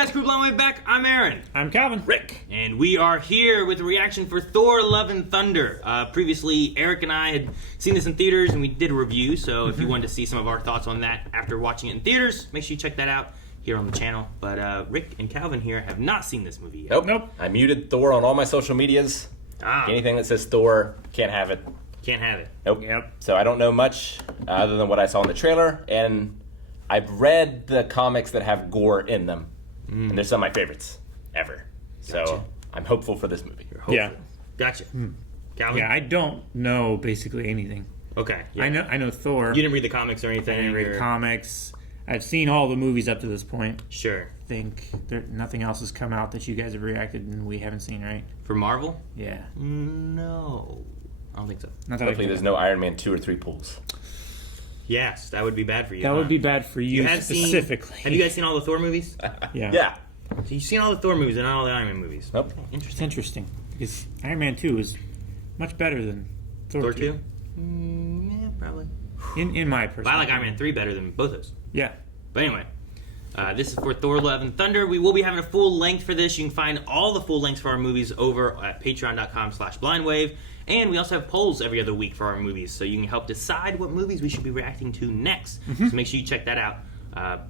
guys, Crew Blind Way back. I'm Aaron. I'm Calvin. Rick. And we are here with a reaction for Thor Love and Thunder. Previously, Eric and I had seen this in theaters and we did a review, so if you wanted to see some of our thoughts on that after watching it in theaters, make sure you check that out here on the channel. But Rick and Calvin here have not seen this movie yet. Nope. I muted Thor on all my social medias. Anything that says Thor, can't have it. Can't have it. Nope. Yep. So I don't know much other than what I saw in the trailer, and I've read the comics that have Gorr in them, and they're some of my favorites ever. Gotcha. So I'm hopeful for this movie. Yeah. Gotcha. Calvin? Yeah, I don't know basically anything. Okay. Yeah. I know Thor. You didn't read the comics or anything? I didn't read the comics. I've seen all the movies up to this point. Sure. I think nothing else has come out that you guys have reacted and we haven't seen, right? For Marvel? Yeah. No. I don't think so. Not that Hopefully there's no Iron Man 2 or 3 pools. Yes, that would be bad for you. That would be bad for you specifically. Have you guys seen all the Thor movies? Yeah. Yeah. So you've seen all the Thor movies and not all the Iron Man movies. Nope. It's interesting because Iron Man 2 is much better than Thor 2. Yeah, probably. In my personal But I like Iron Man 3 better than both those. Yeah. But anyway, this is for Thor Love and Thunder. We will be having a full length for this. You can find all the full lengths for our movies over at patreon.com/blindwave. And we also have polls every other week for our movies, so you can help decide what movies we should be reacting to next. So make sure you check that out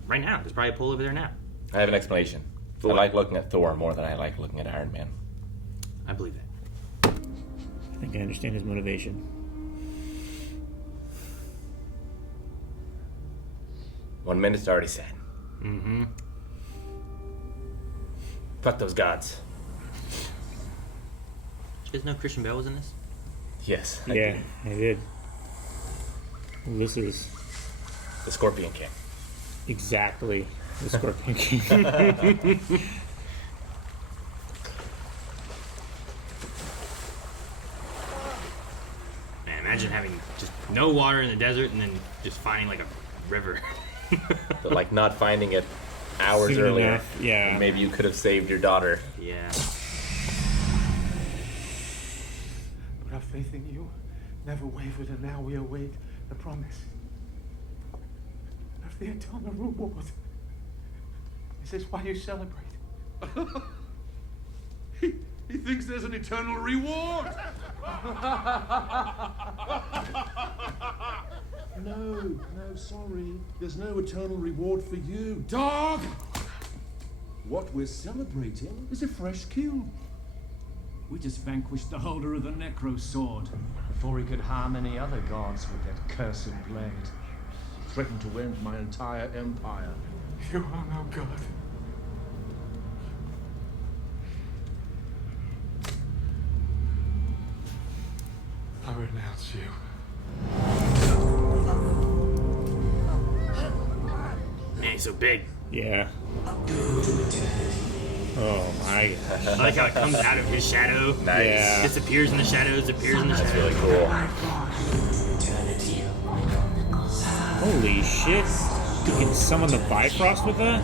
right now. There's probably a poll over there now. I have an explanation. I like looking at Thor more than I like looking at Iron Man. I believe that. I think I understand his motivation. 1 minute's already sad. Mm-hmm. Fuck those gods. Did you guys know Christian Bale was in this? Yes. Yeah, I did. Well, this is The Scorpion King. exactly the Scorpion King. Man, imagine having just no water in the desert and then just finding like a river. But like not finding it hours Soon earlier. enough, yeah. Maybe you could have saved your daughter. Yeah. But our faith in you never wavered, and now we await the promise of the eternal reward. Is this why you celebrate? He thinks there's an eternal reward. No, sorry. There's no eternal reward for you, dog. What we're celebrating is a fresh kill. We just vanquished the holder of the Necro Sword before he could harm any other gods with that cursed blade. Threatened to end my entire empire. You are no god. I renounce you. Man, he's so big. Yeah. Oh my gosh. I like how it comes out of his shadow. Nice. Yeah. Disappears in the shadows, appears in the That's shadows. really cool. Holy shit. You can summon the Bifrost with that?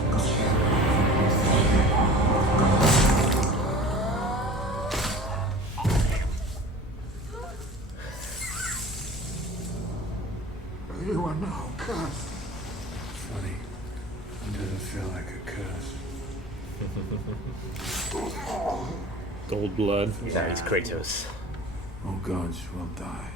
You are now cursed. Funny. It doesn't feel like a curse. Gold blood. Now he's Kratos. All gods will die.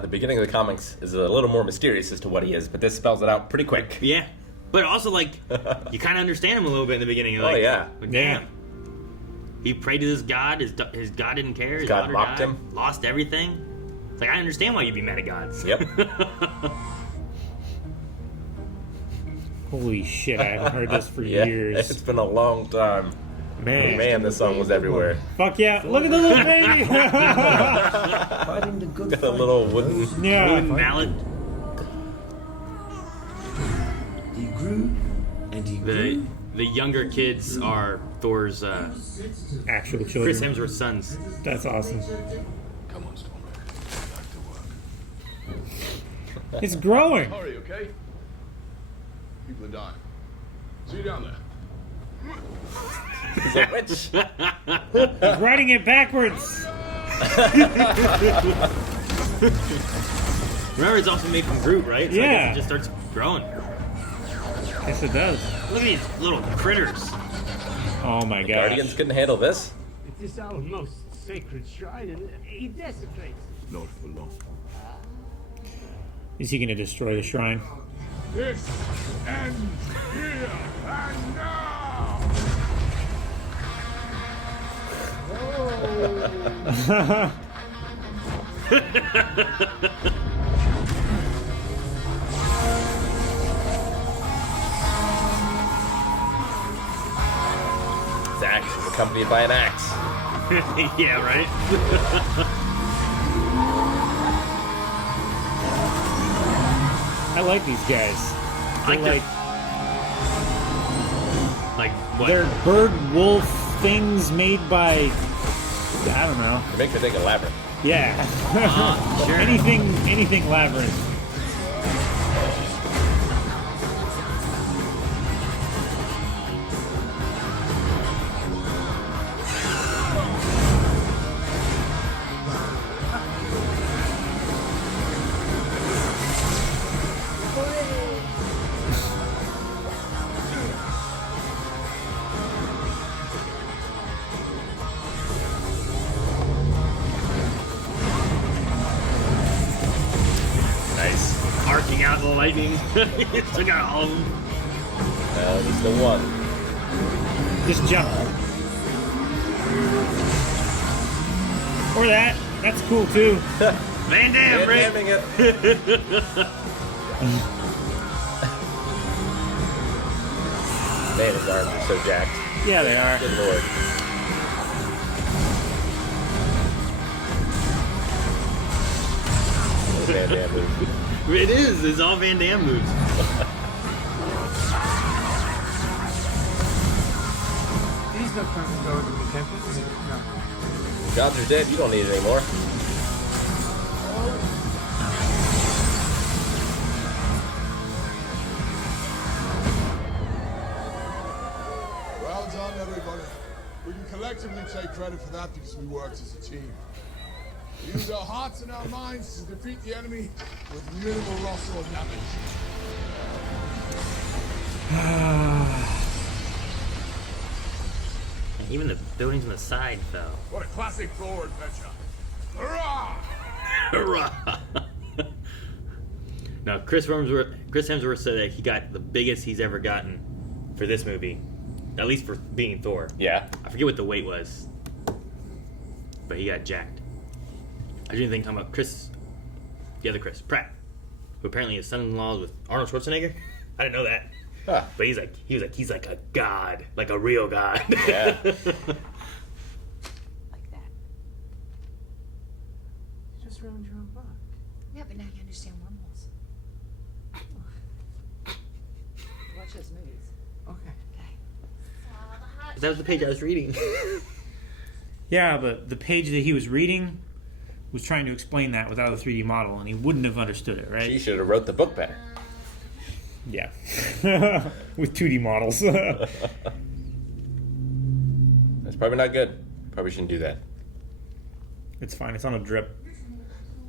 The beginning of the comics is a little more mysterious as to what he is, but this spells it out pretty quick. Yeah. But also, like, you kind of understand him a little bit in the beginning. Like, Oh, yeah. Like, Yeah. damn. He prayed to this god. His god didn't care. His God daughter mocked died, him. Lost everything. It's like, I understand why you'd be mad at gods. Yep. Holy shit, I haven't heard this for Yeah, years. it's been a long time. Man, this song was everywhere. Fuck yeah, look at the little baby! Fighting the good Got a little wooden. Yeah. Wooden mallet. He grew and he The younger kids are Thor's Actual Chris children. Hemsworth's sons. That's awesome. Come on, Stormbreaker. Back to work. It's growing. Hurry, okay? People are dying. See you down there. He's a witch. He's riding it backwards. Remember, it's also made from Groot, right? So I Yeah. guess it just starts growing. Yes, it does. Look at these little critters. Oh my gosh. Guardians couldn't handle this. It is our most sacred shrine, and it desecrates. Not for long. Is he going to destroy the shrine? This ends here and now! Zax is accompanied by an axe. Yeah, right? I like these guys. I like They're Like, what? they're bird wolf things made by, I don't know. It makes me think of Labyrinth. Yeah. Sure. anything labyrinth. Nice. Arcing out the lightning. Still got all of them. There's the one. Just jump. Or that. That's cool too. Van Damme, Man, Rick. damning it. Man, his arms are so jacked. Yeah, they are. Good lord. Van Damme move. It is. It's all Van Damme moves. He's not going to go to the temple. No. Gods are dead. You don't need it anymore. Well done, everybody. We can collectively take credit for that because we worked as a team. We used our hearts and our minds to defeat the enemy with minimal loss or damage. Even the buildings on the side fell. What a classic Thor adventure. Hurrah! Hurrah! Now, Chris Hemsworth said that he got the biggest he's ever gotten for this movie, at least for being Thor. Yeah. I forget what the weight was, but he got jacked. I didn't think talking about Chris, the other Chris Pratt, who apparently is son-in-law with Arnold Schwarzenegger. I didn't know that, Huh. but he's like a god, like a real god. Yeah. Like that. You just ruined your own book. Yeah, but now you understand wormholes. Watch those movies. Okay. That was the page I was reading. Yeah, but the page that he was reading was trying to explain that without a 3D model, and he wouldn't have understood it, right? She should have wrote the book better. Yeah. With 2D models. That's probably not good. Probably shouldn't do that. It's fine. It's on a drip.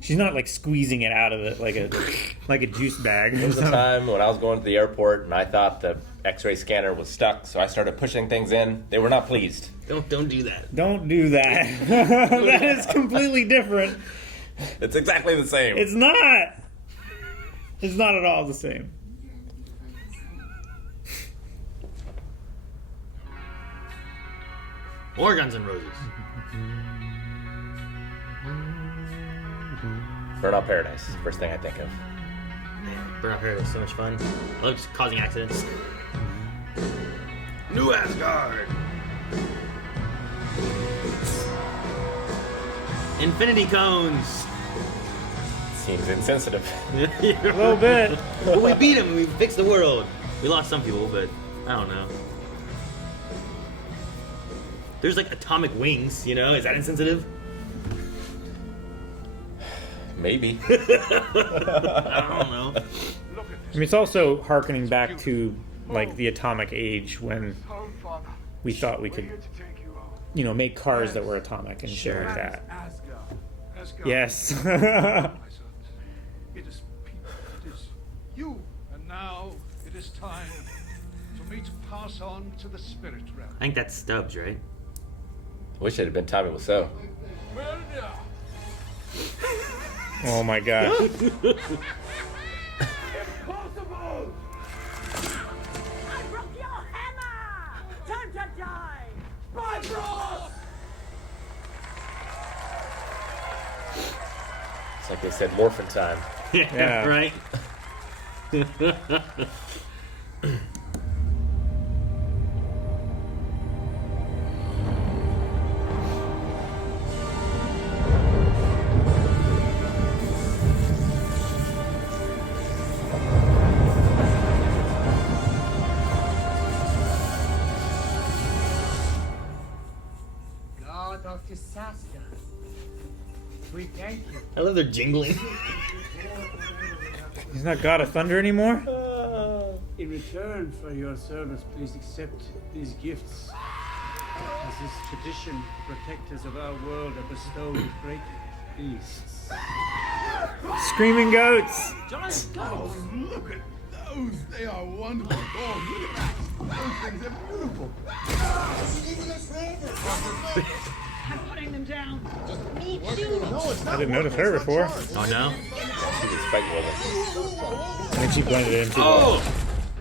She's not like squeezing it out of it like a juice bag. There was a time when I was going to the airport and I thought the X-ray scanner was stuck, so I started pushing things in. They were not pleased. Don't do that. Don't do that. That is completely different. It's exactly the same. It's not. It's not at all the same. Or Guns N' Roses. Burnout Paradise is the first thing I think of. Burnout Paradise is so much fun. I love just causing accidents. New Asgard. Infinity cones. Seems insensitive. A little bit. But we beat him. We fixed the world. We lost some people, but I don't know. There's like atomic wings, you know? Is that insensitive? Maybe. I don't know. I mean, it's also harkening back to like the atomic age when Home, Father. we thought we We're could, here to take you home. you know, make cars that were atomic and shit like That that. is Asgard. Asgard. Yes. My sons. It is people. It is you. And now it is time for me to pass on to the spirit realm. I think that's Stubbs, right? Wish it had been Tommy Wiseau. Well, now. Oh my god. Impossible! I broke your hammer! Time to die! Bifrost! It's like they said morphin' time. Yeah, right? God of disaster. We thank you. I love their jingling. He's not God of Thunder anymore? In return for your service, please accept these gifts. As is tradition, the protectors of our world are bestowed with great feasts. Screaming goats! Oh, look at those. They are wonderful. Oh, look at that. Those things are beautiful. I'm putting them down. Me too. No, it's not. I didn't notice her before. Oh, no? She was fighting with him. And then she blended in too. Oh!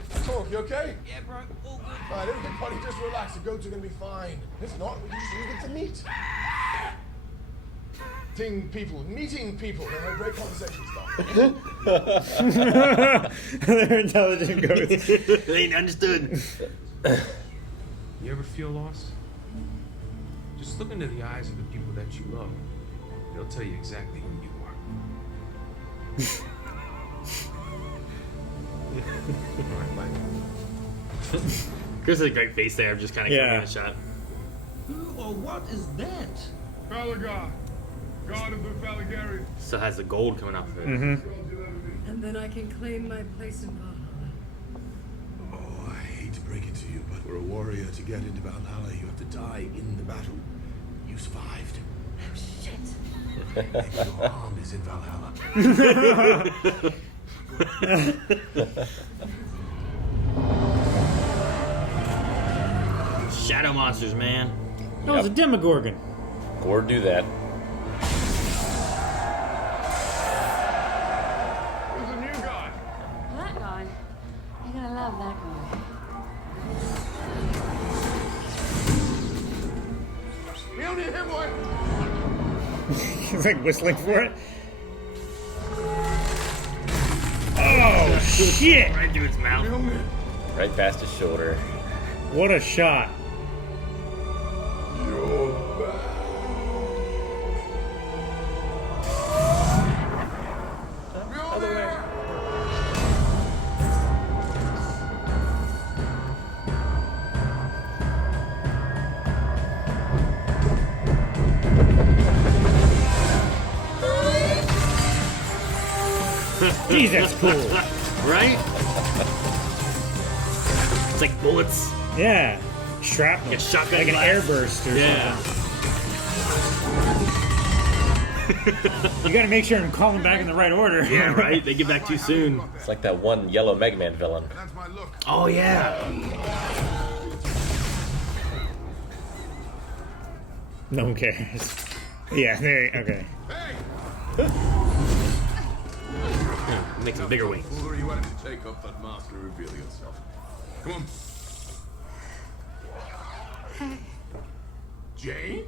Thor, you okay? Yeah, bro. All good. All right, everybody just relax. The goats are going to be fine. If not, we just leave it to meet. Meeting people. They had a great conversation started. They're intelligent goats. They ain't understood. You ever feel lost? Just look into the eyes of the people that you love. They'll tell you exactly who you are. Alright, bye. Chris has a great face there, just kind of coming in a shot. Who or what is that? Valgar, god of the Valkyrie. Still has the gold coming off of it. And then I can claim my place in Valhalla. Oh, I hate to break it to you, but for a warrior to get into Valhalla, you have to die in the battle. You survived. Oh, shit. Maybe your arm is in Valhalla. Shadow monsters, man. That was a Demogorgon. Gorr do that. Who's a new guy? That guy. You're gonna love that guy. We don't need him, boy. He's like whistling for it. Oh, shit! Right through its mouth. Right past his shoulder. What a shot. You're back. Jeez, that's cool. Right? It's like bullets. Yeah. Shrapnel. Get shotgun like an blast. airburst or Yeah. something. You gotta make sure I'm calling back in the right order. Yeah, right? They get back too soon. It's like that one yellow Mega Man villain. That's my look. Oh, yeah. No one cares. Yeah, there. Okay. Hey! Make some bigger wings. Who are you wanting to take off that mask and reveal yourself? Come on. Jane?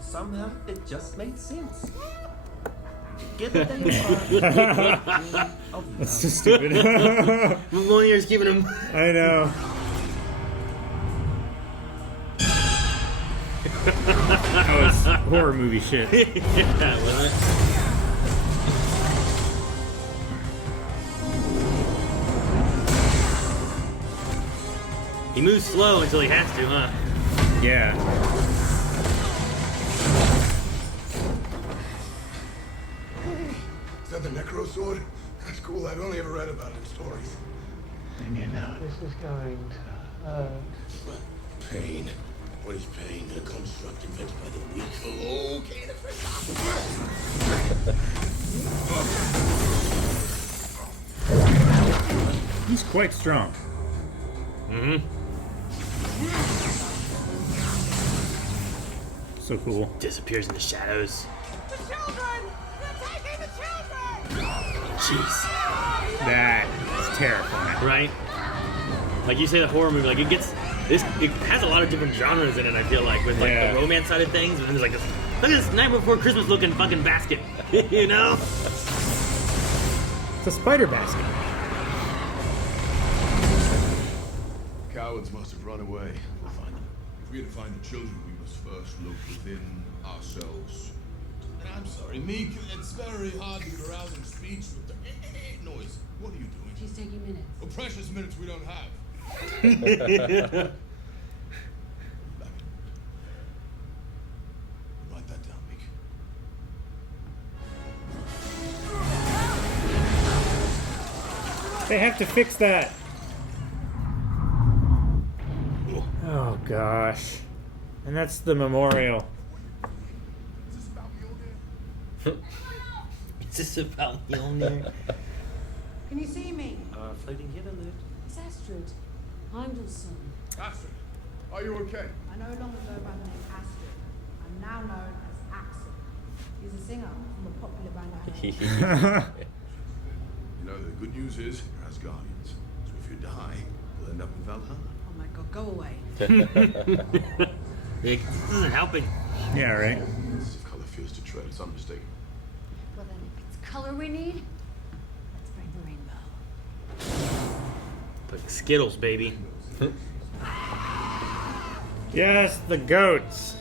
Somehow it just made sense. Given they are That's so stupid. Mjolnir's giving him. I know. That was horror movie shit. Yeah, wasn't it? He moves slow until he has to, huh? Yeah. Is that the Necro sword? That's cool. I've only ever read about it in stories. And you know this is going to hurt. Pain. What is pain? A construct invented by the weak for all gain effect. He's quite strong. Mm-hmm. So cool. Disappears in the shadows. The children! They're taking the children! Jeez. That is terrifying. Right? Like you say, the horror movie, like it gets this. It has a lot of different genres in it. I feel like with like the romance side of things, and then there's like this. Look at this Night Before Christmas looking fucking basket. You know? It's a spider basket. Cowards must have run away. We'll find them. If we are to find the children, we must first look within ourselves. And I'm sorry, Meek, it's very hard to get arousing speech with the noise. What are you doing? She's taking minutes. Oh, precious minutes we don't have. Write that down, Meek. They have to fix that. Oh gosh. And that's the memorial. Is this about Mjolnir? Can you see me? Floating hit alert. It's Astrid. Heimdallson. Astrid, are you okay? I no longer go by the name Astrid. I'm now known as Axel. He's a singer from a popular band I have. You know, the good news is you're Asgardians. So if you die, you'll end up in Valhalla. Oh my god, go away. This isn't helping. Yeah, right. This is color feels to tread. It's unmistakable. Well then, if it's color we need, let's bring the rainbow. Like Skittles, baby. Yes, the goats.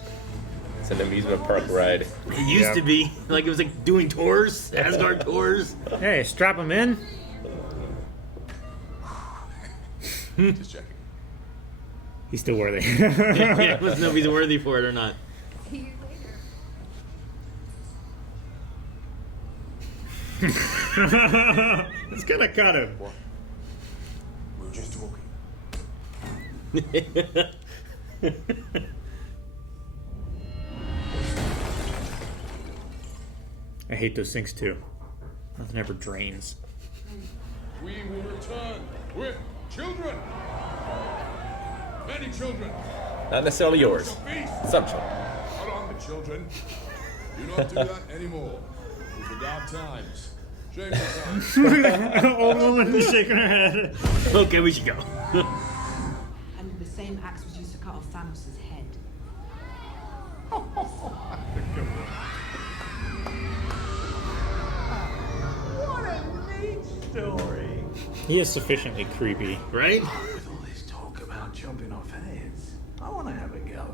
It's an amusement park ride. It used to be. Like it was like doing tours, Asgard tours. Hey, strap them in. Just checking. He's still worthy. Yeah, was nobody's worthy for it or not. See you later. It's gonna cut him. What? We were just talking. I hate those things too. Nothing ever drains. We will return with children. Many children. Not necessarily yours. Some children. Hold on, the children. Do not do that anymore. These are dark times. Shameful times. Old woman shaking her head. Okay, we should go. And the same axe was used to cut off Thanos' head. What a neat story. He is sufficiently creepy. Right? With all this talk about chopping off heads, I want to have a go.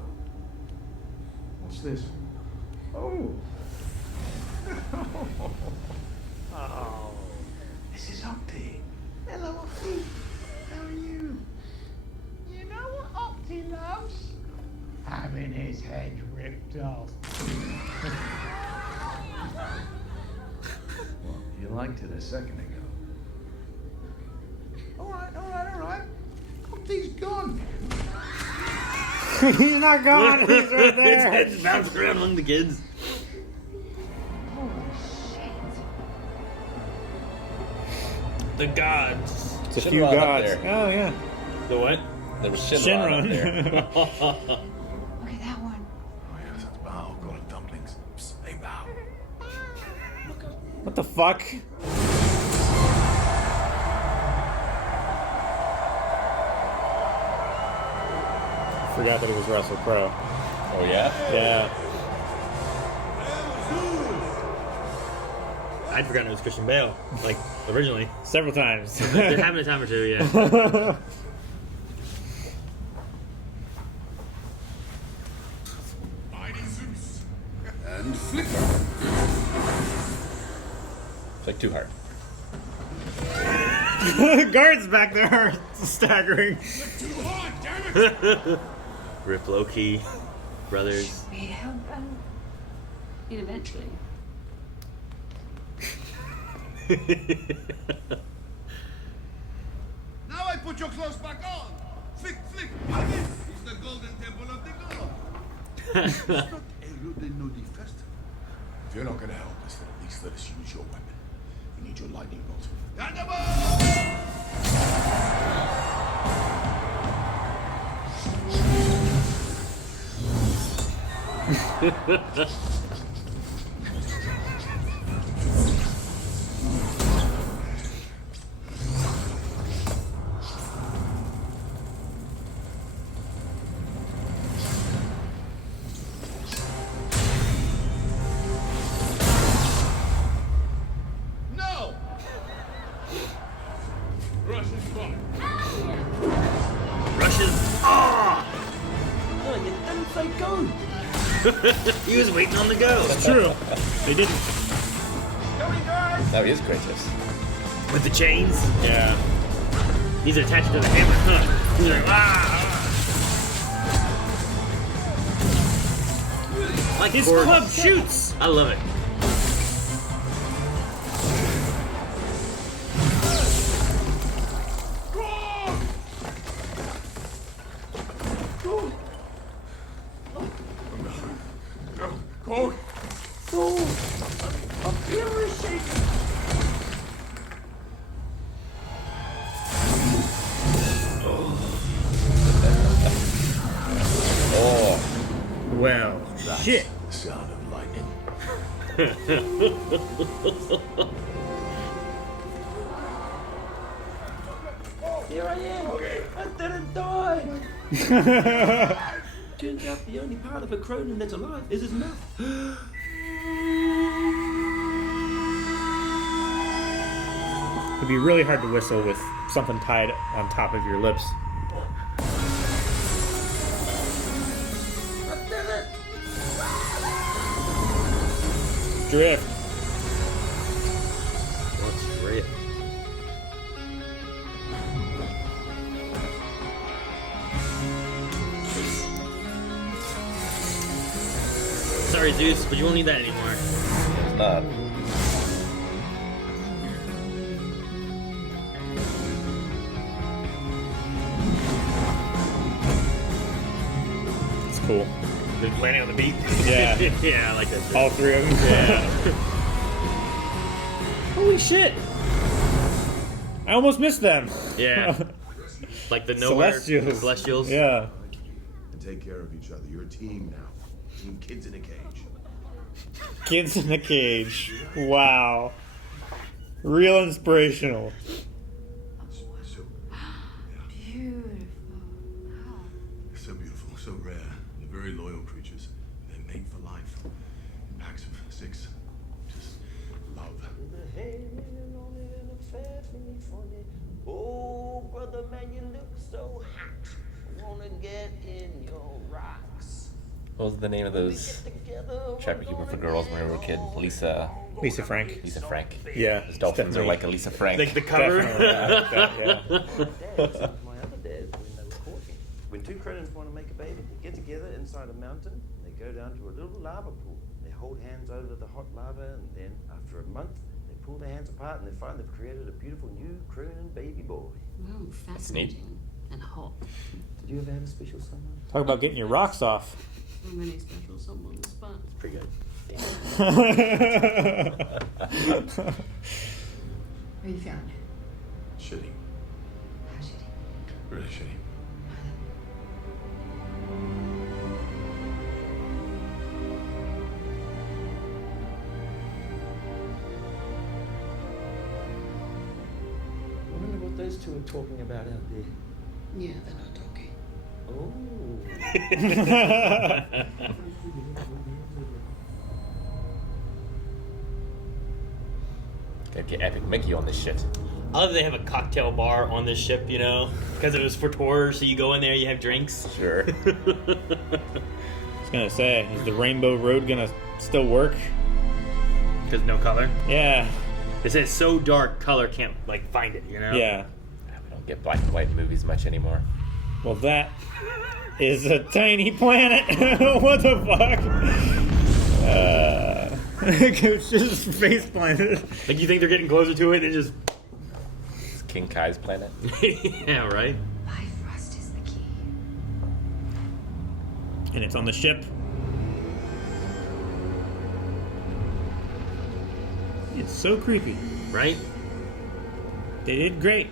What's this? Oh. Oh. This is Octi. Hello, Octi. How are you? You know what Octi loves? Having his head ripped off. Well, you liked it a second ago. All right. Octi's gone. He's not gone. He's right His there. head's bouncing around among the kids. The gods. It's a few Shinron up gods. there. Oh yeah. The what? There was Shinron up there. Okay, that one. Oh, yes, that's Bao. Got a dumplings. Psst, hey, Bao. What the fuck? Forgot that it was Russell Crowe. Oh yeah? Yeah. I'd forgotten it was Christian Bale, like originally. Several times. They're having a time or two, yeah. Mighty Zeus. And Flicker. It's like too hard. Guards back there are staggering. Too hard, damn it! Rip Loki, brothers. We have eventually. Now I put your clothes back on. Flick, flick. Like this. Is the golden temple of the god. It's not Elo de Nodi festival. If you're not going to help us, then at least let us use your weapon. We need your lightning bolt. No! Russian fun. Russia's. Ah! Oh, you didn't say go. He was waiting on the go. It's true. They didn't. Going, guys. That is Kratos. With the chains? Yeah. These are attached to the hammer. Huh. He's like, ah! Like His Gorr. club shoots. I love it. Go! I'm perishing. Oh. Well, shit. The sound of lightning. Here I am. I didn't die. Turns out the only part of a Cronin that's alive is his mouth. It'd be really hard to whistle with something tied on top of your lips. I did it. Drift. What's great? Sorry, Zeus, but you won't need that anymore. It's not. It's cool. They're landing on the beat. Yeah. Yeah, I like that shit. All three of them. Yeah. Holy shit. I almost missed them. Yeah. Like the nowhere Celestials. Celestials. Yeah. And take care of each other. You're a team now. Team kids in a cage. Kids in a cage. Wow. Real inspirational. So, Beautiful. Wow. so beautiful, so rare. They're very loyal creatures. They're made for life. Packs of 6. Just love. Oh, brother man, you look so hot. I wanna get in your rocks. What was the name of those trapper keeper for girls when we were a kid? Lisa Frank. Lisa Frank. Yeah. Those dolphins are definitely. like a Lisa Frank. Like the cover. Definitely. Yeah. My other dads when they were courting. When two Cronins want to make a baby, they get together inside a mountain. They go down to a little lava pool. They hold hands over the hot lava, and then after a month, they pull their hands apart and they find they've created a beautiful new Cronin baby boy. Oh, fascinating. And hot. Did you ever have a special someone? Talk about getting your rocks off. So many special someone's spot. Pretty good. What are you feeling? Shitty. How shitty? Really shitty. I wonder what those two are talking about out there. Yeah, they're not talking. Oh. Gotta get Epic Mickey on this shit. I love that they have a cocktail bar on this ship, you know, because it was for tours, so you go in there, you have drinks. Sure. I was gonna say, is the Rainbow Road gonna still work? Because no color. Yeah. It says so dark, color can't like find it, you know. Yeah. We don't get black and white movies much anymore. Well, that is a tiny planet. What the fuck? It's just face planted. Like you think they're getting closer to it, and just It's King Kai's planet. yeah, right. Bifrost is the key. And it's on the ship. It's so creepy. Right? They did great.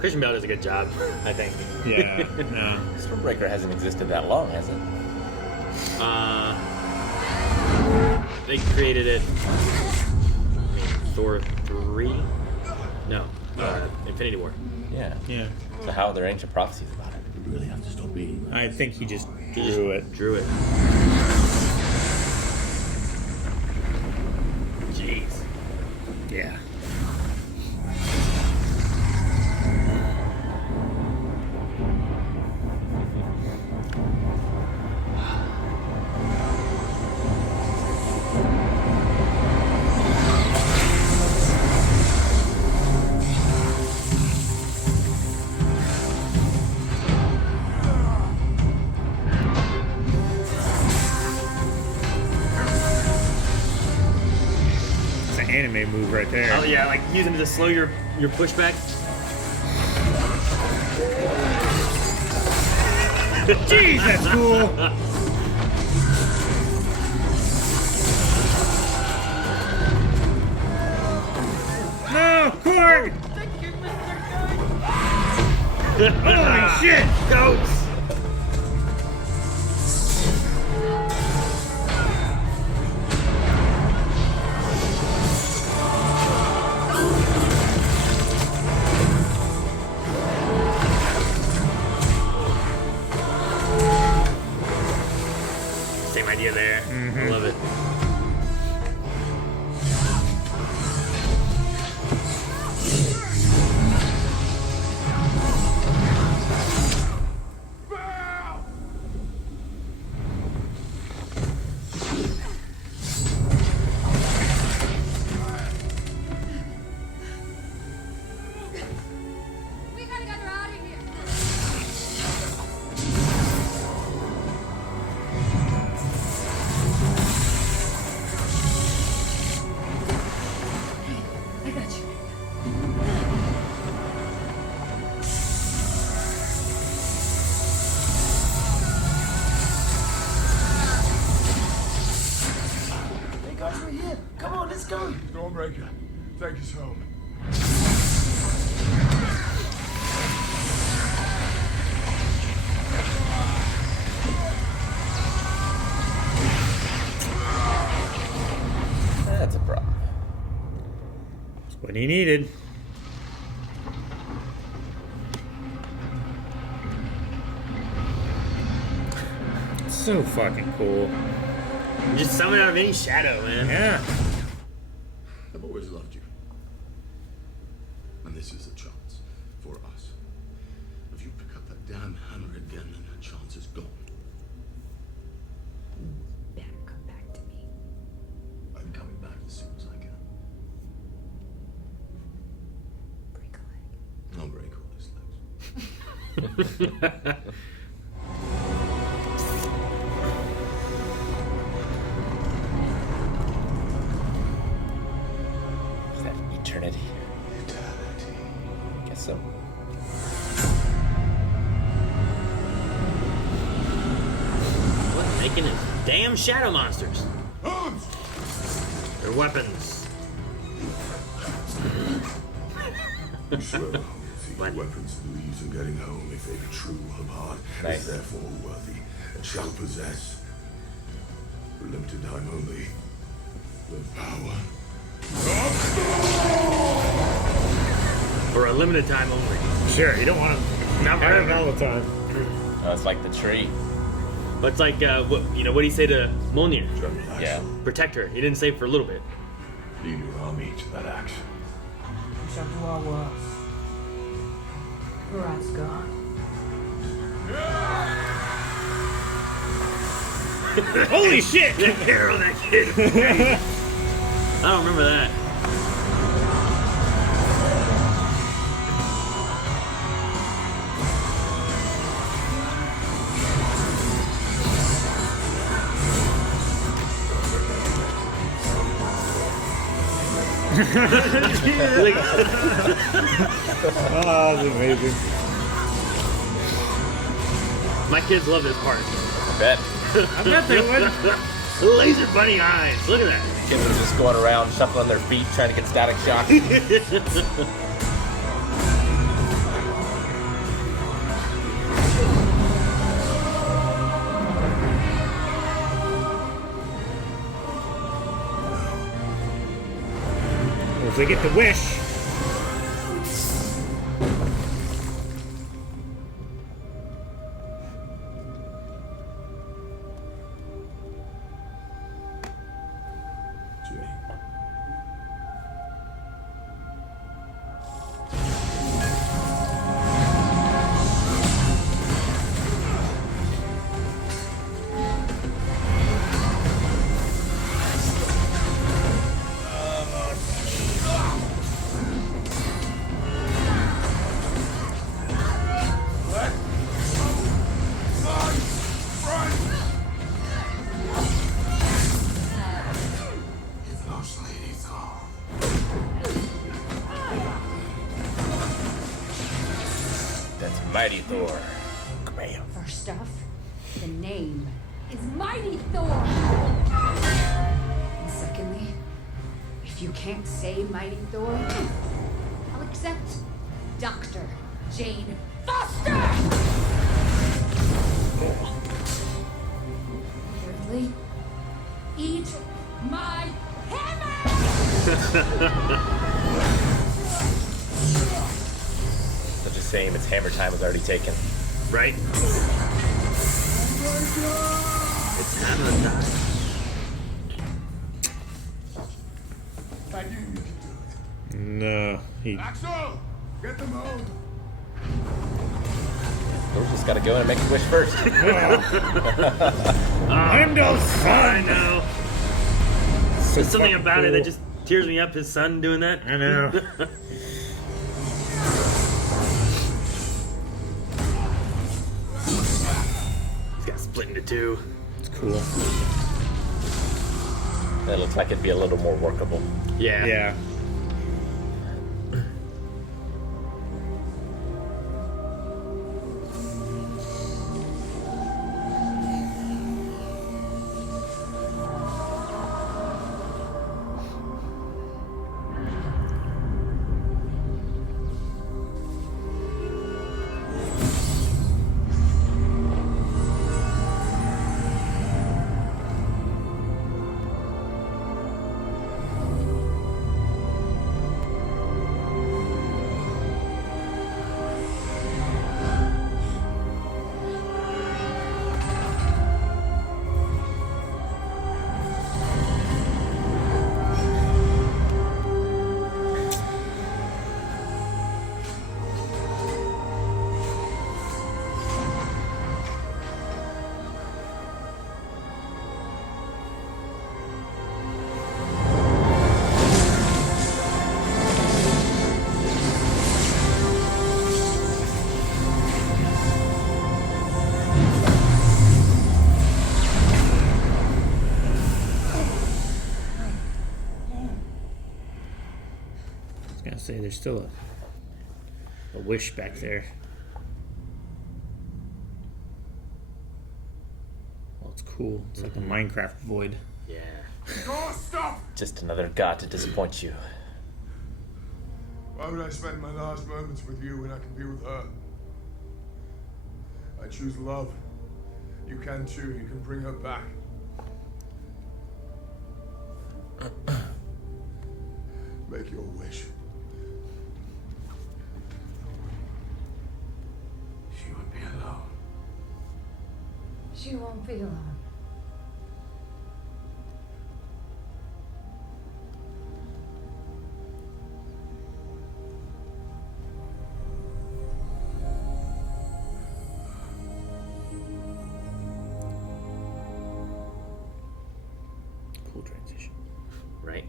Christian Bale does a good job, I think. Yeah, no. Stormbreaker hasn't existed that long, has it? They created it. I mean, Thor 3? No. Infinity War. Yeah. Yeah. So how are there ancient prophecies about it? You really have to stop eating. I think he just drew it. Drew it. Jeez. Yeah. Anime move right there. Oh yeah, like using it to slow your pushback. Jeez, that's cool. No, Gorr! Holy shit! Goats! Same idea there. I love it. We gotta get her out of here. I got you. Hey guys, we're here. Come on, let's go. Stormbreaker, take us home. That's a problem. That's what he needed. So fucking cool. You just summon out of any shadow, man. Yeah. I've always loved you. And this is a chance for us. If you pick up that damn hammer again, then that chance is gone. Better come back to me. I'm coming back as soon as I can. Break a leg. I'll break all his legs. Is that eternity? Eternity. Guess so. What's making his damn shadow monsters? Arms! Their weapons. So, see the weapons they'll use in getting home, if they be true of heart, Nice. is therefore worthy, and shall possess, for limited time only, the power. For a limited time only. Sure, you don't want to Not have it forever. all the time. Oh, it's like the tree. But it's like, what do you say to Mjolnir? Yeah. Protect her. He didn't say for a little bit. Lead your army to that axe. We shall do our worst. For Asgard. Holy shit! The hair on that kid. I don't remember that. Oh, that's amazing. My kids love this part. Bet. I bet they would. Laser bunny eyes. Look at that. Kids are just going around shuffling their feet trying to get static shock. Well, if they get the wish. Mighty Thor. Bam. First off, the name is Mighty Thor. And secondly, if you can't say Mighty Thor, I'll accept Dr. Jane Foster. Thirdly, eat my hammer. Such a shame its hammer time was already taken. Right? It's hammer time. I knew you could do it. No, he. Axel, get the mode. Thor's just gotta go in and make a wish first. Heimdall's son. I know. There's something about it that just tears me up. His son doing that. I know. He's got split into two. It's cool. That looks like it'd be a little more workable. Yeah. Yeah. Say there's still a wish back there. Well, it's cool. It's like a Minecraft void. Yeah. Gorr, stop! Just another god to disappoint you. Why would I spend my last moments with you when I can be with her? I choose love. You can too. You can bring her back. Make your wish. She would be alone. She won't be alone. Cool transition. Right.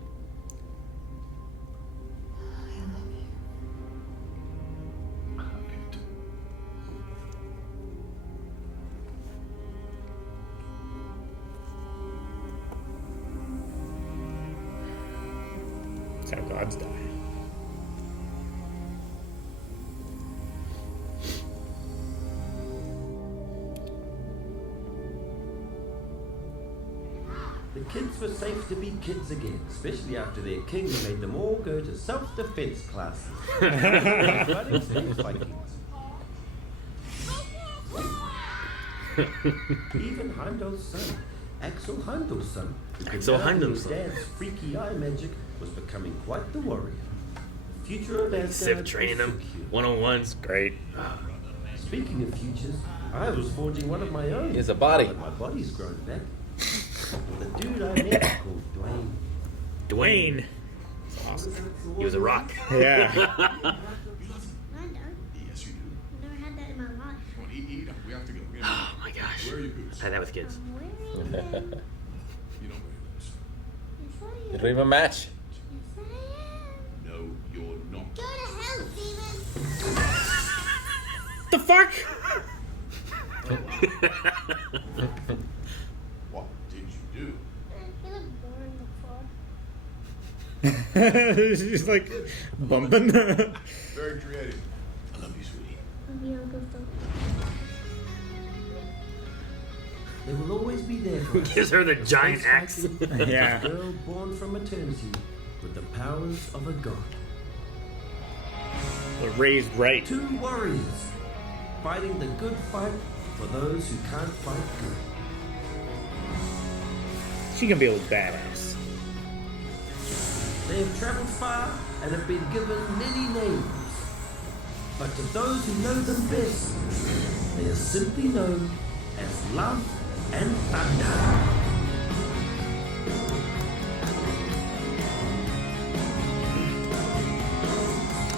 That's how gods die. kids were safe to be kids again, especially after their king made them all go to self-defense classes. Fighting Space Vikings. Even Heimdall's son, Axel Heimdall's son, who could Axel now Heimdall's use son. Dad's freaky eye magic, was becoming quite the warrior. The future of Asgard Sif was training him secure. one-on-ones. Great. Speaking of futures, I was forging one of my own. He has a body. Now that my body's grown back. The dude I met called Dwayne. Dwayne. He was a rock. Yeah. I don't. Yes, you do. I've never had that in my life. Come on, eat up. We have to go. Oh my gosh. Where are your boots? I've had that with kids. I'm wearing You don't wear those. Yes, I You am. don't even match. Yes, I am. No, you're not. Go to hell, demon. The fuck? What did you do? You look boring before. She's like bumping. Very creative. I love you, sweetie. Love you, Uncle Phil. They will always be there for us. Gives her the giant Space axe. Viking, Yeah. a girl born from eternity with the powers of a god. Raised right. Two warriors fighting the good fight for those who can't fight good. She can be a little badass. They have traveled far and have been given many names. But to those who know them best, they are simply known as Love and Thunder.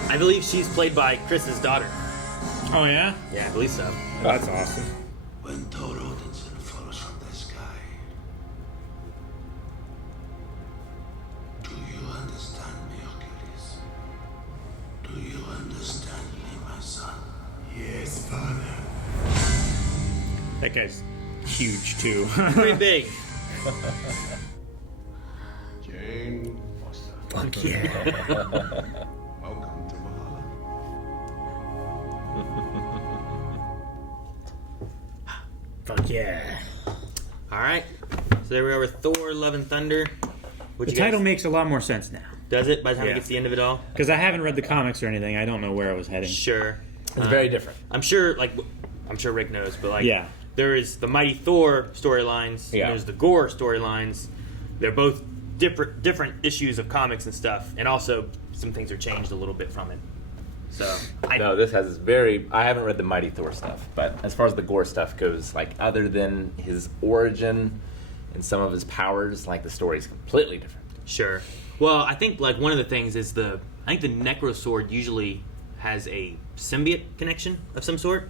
I believe she's played by Chris's daughter. Oh yeah? Yeah, I believe so. That's awesome. When Thor Odinson falls from the sky, do you understand me, Achilles? Do you understand me, my son? Yes, father. That guy's huge too. Pretty big. Jane Foster. Fuck yeah. Welcome to Valhalla. Fuck yeah. All right. So there we are with Thor: Love and Thunder. The title makes a lot more sense now. Does it? By the time Yeah. it gets to the end of it all? Because I haven't read the comics or anything. I don't know where I was heading. Sure. It's very different. I'm sure Rick knows, but Yeah. there is the Mighty Thor storylines. Yeah. And there's the Gorr storylines. They're both different issues of comics and stuff, and also some things are changed a little bit from it. So No, this has very. I haven't read the Mighty Thor stuff, but as far as the Gorr stuff goes, like other than his origin and some of his powers, like the story is completely different. Sure. Well, I think like one of the things is the Necro Sword usually has a symbiote connection of some sort,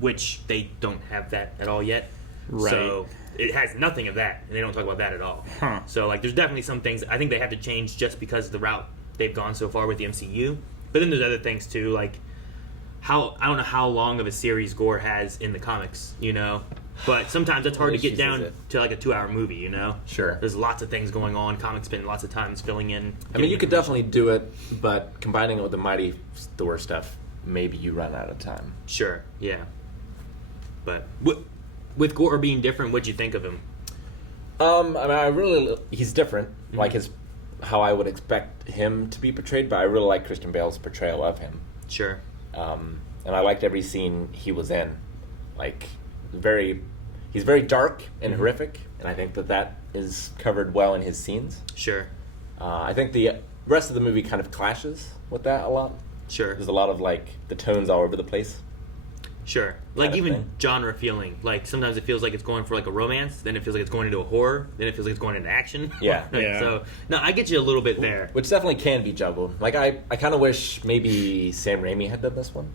which they don't have that at all yet. Right. So it has nothing of that, and they don't talk about that at all. Huh. So like, there's definitely some things I think they have to change just because of the route they've gone so far with the MCU. But then there's other things too, like I don't know how long of a series Gorr has in the comics, you know. But sometimes it's hard to get issues down is it? to like a 2-hour movie, you know. Sure. There's lots of things going on. Comics spend lots of time filling in. I mean, you could definitely do it, but combining it with the Mighty Thor stuff, maybe you run out of time. Sure, yeah. But with Gorr being different, what'd you think of him? I mean, he's different, like how I would expect him to be portrayed, but I really like Christian Bale's portrayal of him. Sure. And I liked every scene he was in. Like, he's very dark and horrific, and I think that is covered well in his scenes. Sure. I think the rest of the movie kind of clashes with that a lot. Sure. There's a lot of, like, the tones all over the place. Sure. Like, Kind of even thing. genre feeling. Like, sometimes it feels like it's going for, like, a romance. Then it feels like it's going into a horror. Then it feels like it's going into action. Yeah. Yeah. So, no, I get you a little bit there. Which definitely can be juggled. Like, I kind of wish maybe Sam Raimi had done this one.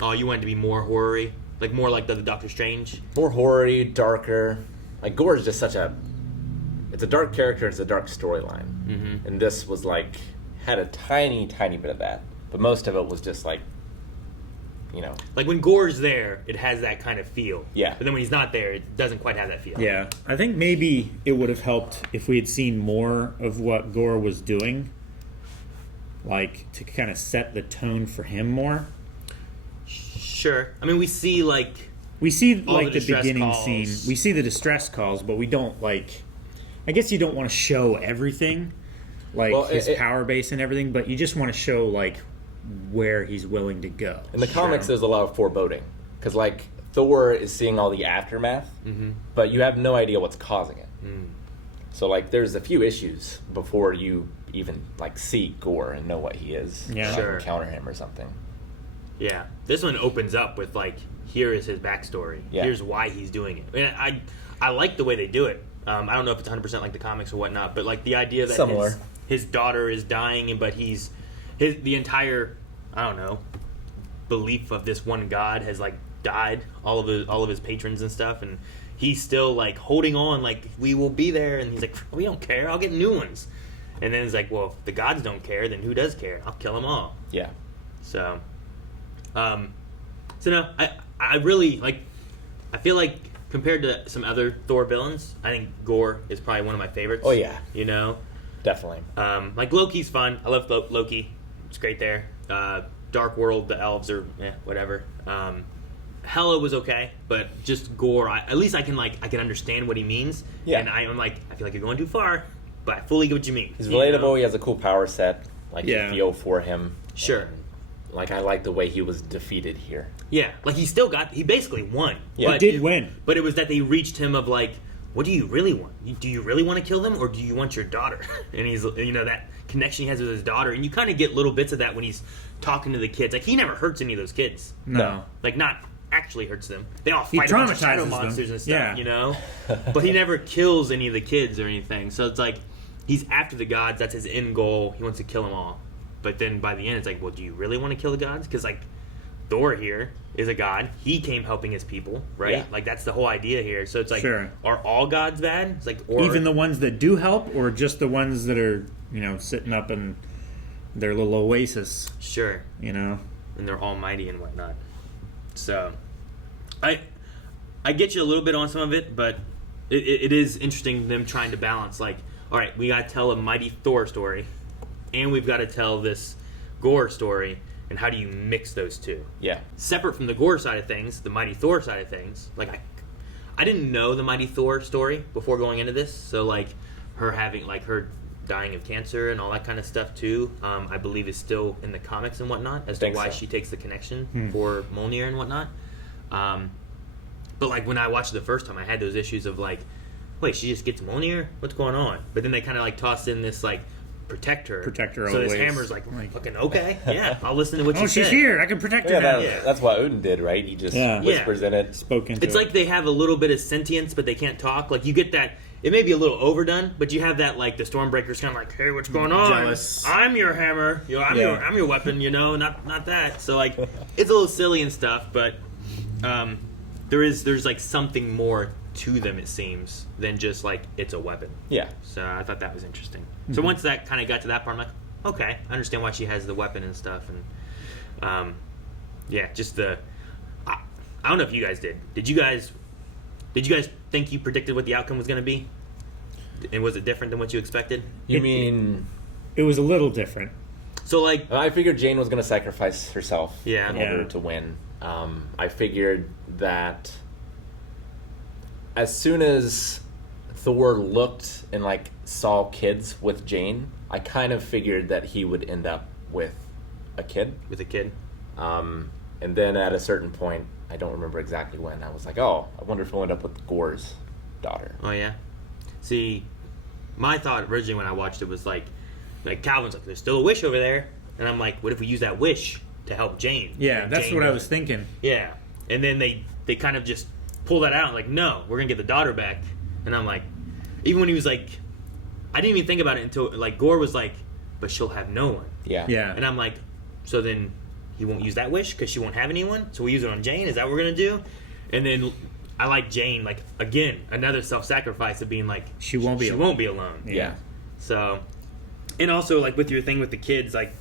Oh, you want it to be more horror-y? Like, more like the Doctor Strange? More horror-y, darker. Like, Gorr is just such a... It's a dark character, it's a dark storyline. Mm-hmm. And this was, like, had a tiny, tiny bit of that. But most of it was just, like, you know... Like, when Gorr's there, it has that kind of feel. Yeah. But then when he's not there, it doesn't quite have that feel. Yeah, I think maybe it would have helped if we had seen more of what Gorr was doing, like to kind of set the tone for him more. Sure. I mean, we see, like... We see all like the distress beginning calls. scene. We see the distress calls, but we don't like. I guess you don't want to show everything, like his power base and everything, but you just want to show like where he's willing to go. In the comics, there's a lot of foreboding because like Thor is seeing all the aftermath, but you have no idea what's causing it. So like there's a few issues before you even like see Gorr and know what he is. Yeah, sure. Encounter him or something. Yeah, this one opens up with like, here is his backstory. Yeah. Here's why he's doing it. And I like the way they do it. I don't know if it's 100% like the comics or whatnot, but like the idea that his daughter is dying, but the entire, I don't know, belief of this one god has like died, all of his patrons and stuff, and he's still like holding on, like we will be there, and he's like, we don't care, I'll get new ones. And then it's like, well, if the gods don't care, then who does care? I'll kill them all. Yeah. So, no, I really like. I feel like compared to some other Thor villains, I think Gorr is probably one of my favorites. Oh yeah, you know, definitely. Like Loki's fun. I love Loki. It's great there. Dark World, the elves are whatever. Hela was okay, but just Gorr. At least I can understand what he means. Yeah. And I'm like, I feel like you're going too far, but I fully get what you mean. He's relatable. He has a cool power set. Like you feel for him. Sure. And, like I like the way he was defeated here. Yeah, like he basically won. Yeah, he did win. But it was that they reached him of like, what do you really want? Do you really want to kill them, or do you want your daughter? And he's, that connection he has with his daughter, and you kind of get little bits of that when he's talking to the kids. Like he never hurts any of those kids. No. Like not actually hurts them. They all fight a bunch of shadow monsters and stuff, But he never kills any of the kids or anything. So it's like he's after the gods. That's his end goal. He wants to kill them all. But then by the end, it's like, well, do you really want to kill the gods? Because like Thor here is a god. He came helping his people, right? Yeah. Like that's the whole idea here. So it's like, are all gods bad? It's like, or even the ones that do help, or just the ones that are sitting up in their little oasis. Sure. And they're almighty and whatnot. So I get you a little bit on some of it, but it is interesting them trying to balance. Like, all right, we got to tell a mighty Thor story, and we've got to tell this Gorr story, and how do you mix those two? Yeah. Separate from the Gorr side of things, the mighty Thor side of things, like I didn't know the mighty Thor story before going into this, so like her dying of cancer and all that kind of stuff too, I believe is still in the comics and whatnot as to why she takes the connection for Mjolnir and whatnot. But like when I watched it the first time, I had those issues of like, wait, she just gets Mjolnir? What's going on? But then they kind of like tossed in this like protect her. So this hammer's like fucking okay, yeah, I'll listen to what you say. Oh, she's here. I can protect her now. That's what Odin did, right? He just whispers in it. Spoke into It's like they have a little bit of sentience, but they can't talk. Like you get that. It may be a little overdone, but you have that like the Stormbreaker's kind of like, hey, what's going on? Jealous. I'm your hammer. I'm your weapon. Not that. So like it's a little silly and stuff, but there's like something more to them, it seems, than just like it's a weapon. Yeah. So I thought that was interesting. So once that kind of got to that part, I'm like, okay, I understand why she has the weapon and stuff, and just the. I don't know if you guys did. Did you guys think you predicted what the outcome was going to be? And was it different than what you expected? You mean it was a little different? So like, I figured Jane was going to sacrifice herself in order to win. I figured that as soon as Thor looked and like saw kids with Jane, I kind of figured that he would end up with a kid. And then at a certain point, I don't remember exactly when, I was like, oh, I wonder if he'll end up with Gorr's daughter. Oh yeah. See, my thought originally when I watched it was like Calvin's like, there's still a wish over there, and I'm like, what if we use that wish to help Jane? Yeah, and that's Jane what I does was it. thinking. Yeah, and then they kind of just pull that out, like, no, we're gonna get the daughter back, and I'm like, even when he was like, I didn't even think about it until like Gorr was like, but she'll have no one. Yeah. And I'm like, so then he won't use that wish because she won't have anyone, so we use it on Jane. Is that what we're gonna do? And then I like Jane, like again, another self-sacrifice of being like, she won't be alone. Yeah. So, and also like with your thing with the kids, like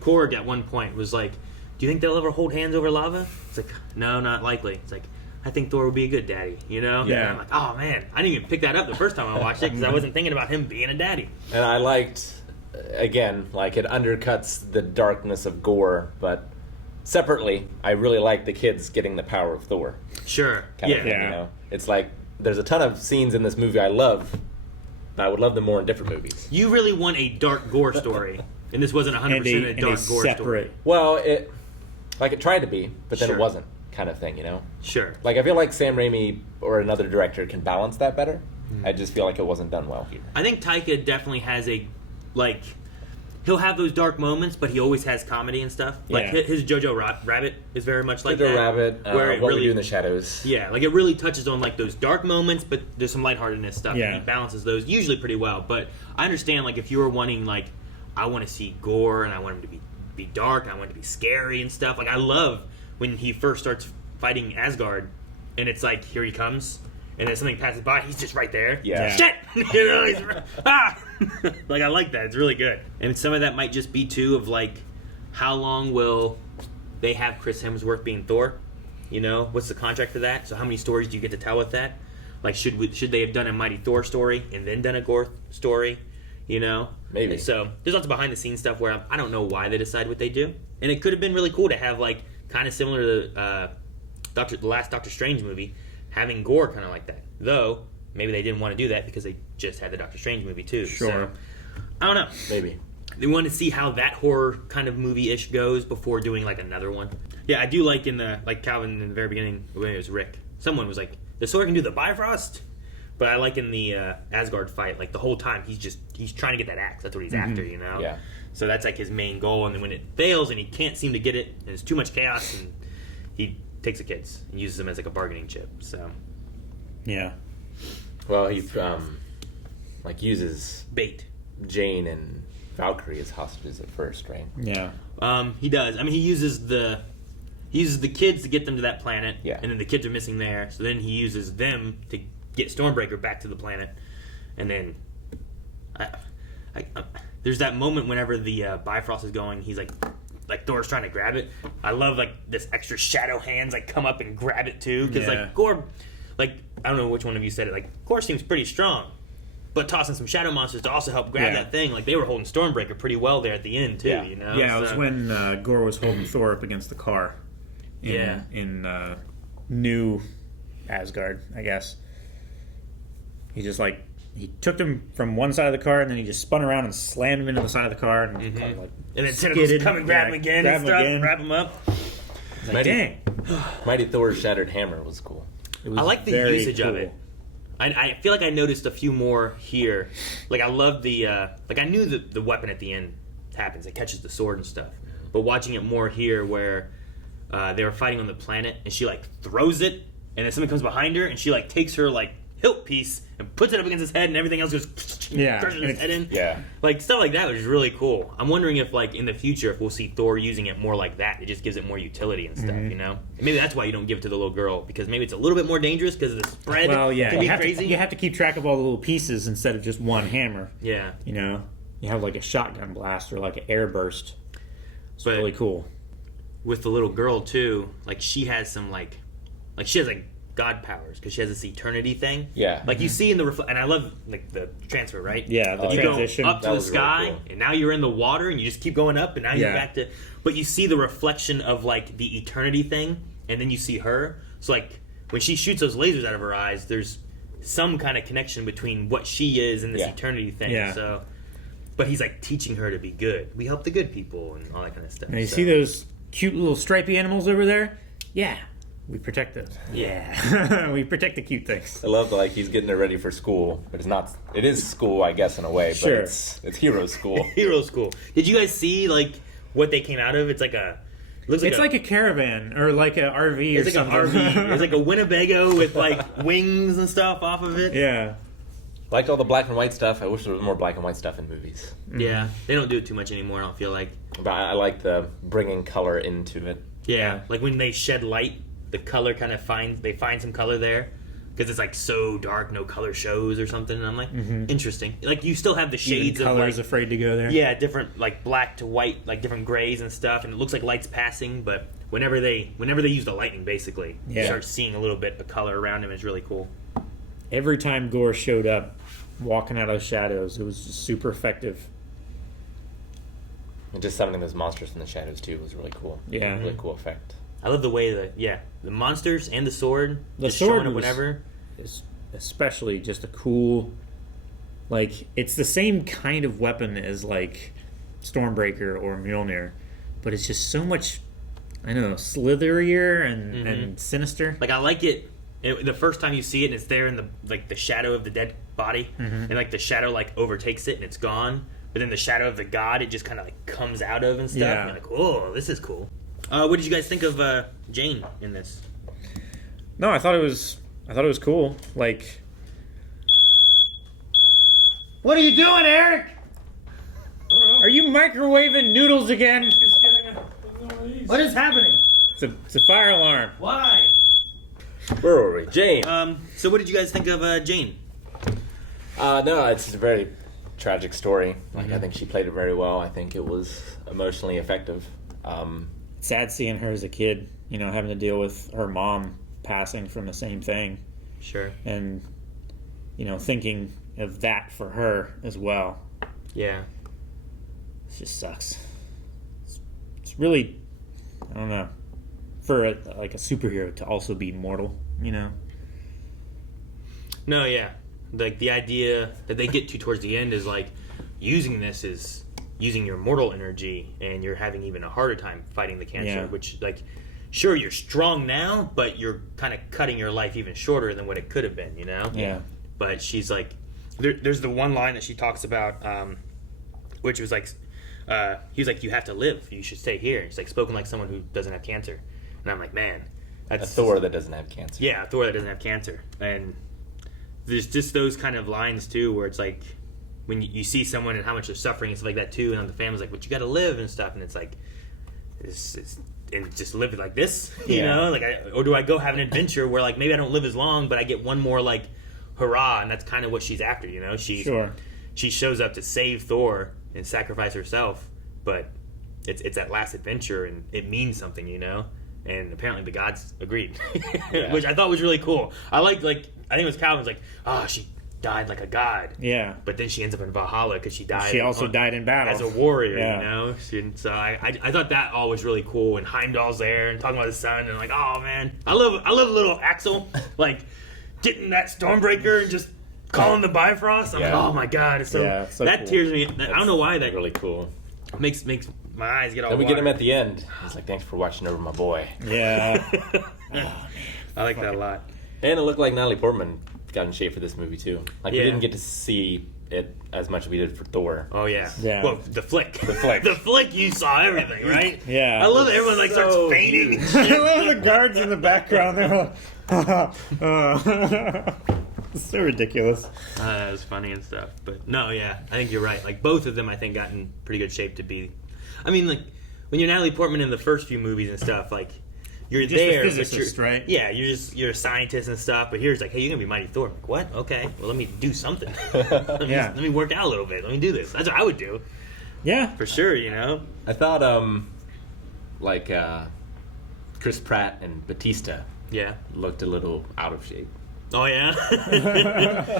Korg at one point was like, do you think they'll ever hold hands over lava? It's like, no, not likely. It's like, I think Thor would be a good daddy, Yeah. And I'm like, oh man, I didn't even pick that up the first time I watched it because I wasn't thinking about him being a daddy. And I liked, again, like it undercuts the darkness of Gorr, but separately, I really like the kids getting the power of Thor. Sure. Kind of thing, you know? It's like there's a ton of scenes in this movie I love, I would love them more in different movies. You really want a dark gore story, and this wasn't 100% a dark gore story. Well, it tried to be, but then Sure. it wasn't, kind of thing, you know? Sure. Like, I feel like Sam Raimi or another director can balance that better. I just feel like it wasn't done well here. I think Taika definitely has he'll have those dark moments, but he always has comedy and stuff. Like his Jojo Rabbit is very much like Jojo that. Rabbit, where it What really, We Do in the Shadows. Yeah, like it really touches on like those dark moments, but there's some lightheartedness stuff. Yeah. And he balances those usually pretty well. But I understand like if you were wanting like, I want to see gore and I want him to be dark and I want it to be scary and stuff. Like I love when he first starts fighting Asgard and it's like, here he comes. And then something passes by, he's just right there. Yeah. Shit! Like, I like that. It's really good. And some of that might just be, too, of, like, how long will they have Chris Hemsworth being Thor? You know? What's the contract for that? So how many stories do you get to tell with that? Like, should they have done a Mighty Thor story and then done a Gorr story? You know? Maybe. And so there's lots of behind-the-scenes stuff where I don't know why they decide what they do. And it could have been really cool to have, like, kind of similar to the last Doctor Strange movie, having Gorr kind of like that. Though, maybe they didn't want to do that because they just had the Doctor Strange movie too. Sure. So, I don't know. Maybe. They want to see how that horror kind of movie-ish goes before doing like another one. Yeah, I do like like Calvin in the very beginning, when it was Rick. Someone was like, the sword can do the Bifrost? But I like in the Asgard fight, like the whole time he's trying to get that axe. That's what he's after, you know? Yeah. So that's like his main goal. And then when it fails and he can't seem to get it, and there's too much chaos, and he takes the kids and uses them as like a bargaining chip. So yeah. Well, he uses bait Jane and Valkyrie as hostages at first, right? Yeah. He does. I mean, he uses the kids to get them to that planet. Yeah. And then the kids are missing there, so then he uses them to get Stormbreaker back to the planet, and then there's that moment whenever the Bifrost is going. He's like Thor's trying to grab it. I love like this extra shadow hands like come up and grab it too, because like Gorr, like I don't know which one of you said it. Like Gorr seems pretty strong, but tossing some shadow monsters to also help grab that thing. Like they were holding Stormbreaker pretty well there at the end too. Yeah. You know. Yeah, it was when Gorr was holding Thor up against the car. In New Asgard, I guess. He just he took him from one side of the car and then he just spun around and slammed him into the side of the car and the car, and then Tentacles come and grab him again and stuff, wrap him up. Like, dang. Mighty Thor's shattered hammer was cool. I like the usage of it. I feel like I noticed a few more here. Like I love the I knew the weapon at the end happens. It catches the sword and stuff. But watching it more here where they were fighting on the planet and she like throws it and then something comes behind her and she like takes her like hilt piece and puts it up against his head and everything else goes crushes his head in. Yeah. Like stuff like that was really cool. I'm wondering if like in the future if we'll see Thor using it more like that. It just gives it more utility and stuff, you know? And maybe that's why you don't give it to the little girl, because maybe it's a little bit more dangerous because the spread can be crazy. You have to keep track of all the little pieces instead of just one hammer. Yeah. You know? You have like a shotgun blast or like an air burst. It's really cool. With the little girl too, like she has some like she has like god powers because she has this eternity thing. Yeah. Like you see in the and I love like the transfer, right? Yeah, the you transition. go up to the sky really cool. And now you're in the water and you just keep going up and now you're back to. But you see the reflection of like the eternity thing, and then you see her. So like when she shoots those lasers out of her eyes, there's some kind of connection between what she is and this eternity thing. Yeah. So, but he's like teaching her to be good. We help the good people and all that kind of stuff. And you see those cute little stripy animals over there? Yeah. We protect those. Yeah. We protect the cute things. I love like he's getting her ready for school, but it's not. It is school, I guess, in a way. Sure. But it's hero school. Hero school. Did you guys see like what they came out of? It's like a. It's like a caravan or like an RV or something. It's like an RV. It's like a Winnebago with like wings and stuff off of it. Yeah. Liked all the black and white stuff. I wish there was more black and white stuff in movies. Yeah, they don't do it too much anymore. I don't feel like. But I like the bringing color into it. Yeah, like when they shed light, the color kind of find some color there because it's like so dark, no color shows or something. And I'm like, interesting. Like you still have the shades even of colors like, afraid to go there. Yeah, different like black to white, like different grays and stuff, and it looks like light's passing. But whenever they use the lightning, basically, you start seeing a little bit of color around him. It's really cool. Every time Gorr showed up, walking out of the shadows, it was just super effective. And just summoning those monsters from the shadows too was really cool. Yeah, really cool effect. I love the way that the monsters and the sword. The just sword showing up whenever. Is especially just a cool Like, it's the same kind of weapon as, like, Stormbreaker or Mjolnir, but it's just so much, I don't know, slitherier and sinister. Like, I like it the first time you see it and it's there in the shadow of the dead body, and like the shadow like overtakes it and it's gone, but then the shadow of the god it just kind of like comes out of and stuff. Yeah. And you're like, oh, this is cool. What did you guys think of Jane in this? No, I thought it was cool. Like, what are you doing, Eric? Are you microwaving noodles again? What is happening? It's a fire alarm. Why? Where were we? Jane. So what did you guys think of Jane? No, it's a very tragic story. Like I think she played it very well. I think it was emotionally effective. Sad seeing her as a kid, you know, having to deal with her mom passing from the same thing. Sure. And, you know, thinking of that for her as well. Yeah. It just sucks. It's really, I don't know, for a superhero to also be mortal, you know? No, yeah. Like, the idea that they get to towards the end is, like, using this is using your mortal energy, and you're having even a harder time fighting the cancer, which, like, sure, you're strong now, but you're kind of cutting your life even shorter than what it could have been, you know? Yeah. But she's, like, there's the one line that she talks about, which was, like, he was like, you have to live. You should stay here. It's, like, spoken like someone who doesn't have cancer. And I'm like, man. That's a Thor that doesn't have cancer. Yeah, a Thor that doesn't have cancer. And there's just those kind of lines, too, where it's like, when you see someone and how much they're suffering and stuff like that, too, and the family's like, but you got to live and stuff. And it's like, and just live like this, you know? Like, or do I go have an adventure where, like, maybe I don't live as long, but I get one more, like, hurrah, and that's kind of what she's after, you know? She shows up to save Thor and sacrifice herself, but it's that last adventure, and it means something, you know? And apparently the gods agreed, which I thought was really cool. I think it was Calvin's like, oh, she died like a god. Yeah. But then she ends up in Valhalla because she died. She also died in battle. As a warrior, you know? So I thought that all was really cool. And Heimdall's there and talking about his son. And like, oh, man. I love little Axel, like, getting that Stormbreaker and just calling the Bifrost. I'm like, oh, my God. It's so that cool. Tears me. I don't know why that really cool. Makes my eyes get all Then we water. get him at the end. He's like, thanks for watching over my boy. Yeah. I like that a lot. And it looked like Natalie Portman got in shape for this movie, too. Like, we didn't get to see it as much as we did for Thor. Oh, yeah. Well, the flick. The flick, you saw everything, right? Yeah. I love that everyone, like, starts fainting. I love the guards in the background. They're like, it's so ridiculous. It was funny and stuff. But, no, yeah. I think you're right. Like, both of them, I think, got in pretty good shape to be... I mean, like, when you're Natalie Portman in the first few movies and stuff, like, you're just there, a physicist, right? Yeah, you're a scientist and stuff. But here's like, hey, you're gonna be Mighty Thor. I'm like, what? Okay, well, let me do something. let me work out a little bit. Let me do this. That's what I would do. Yeah, for sure. You know, I thought Chris Pratt and Batista, looked a little out of shape. Oh yeah.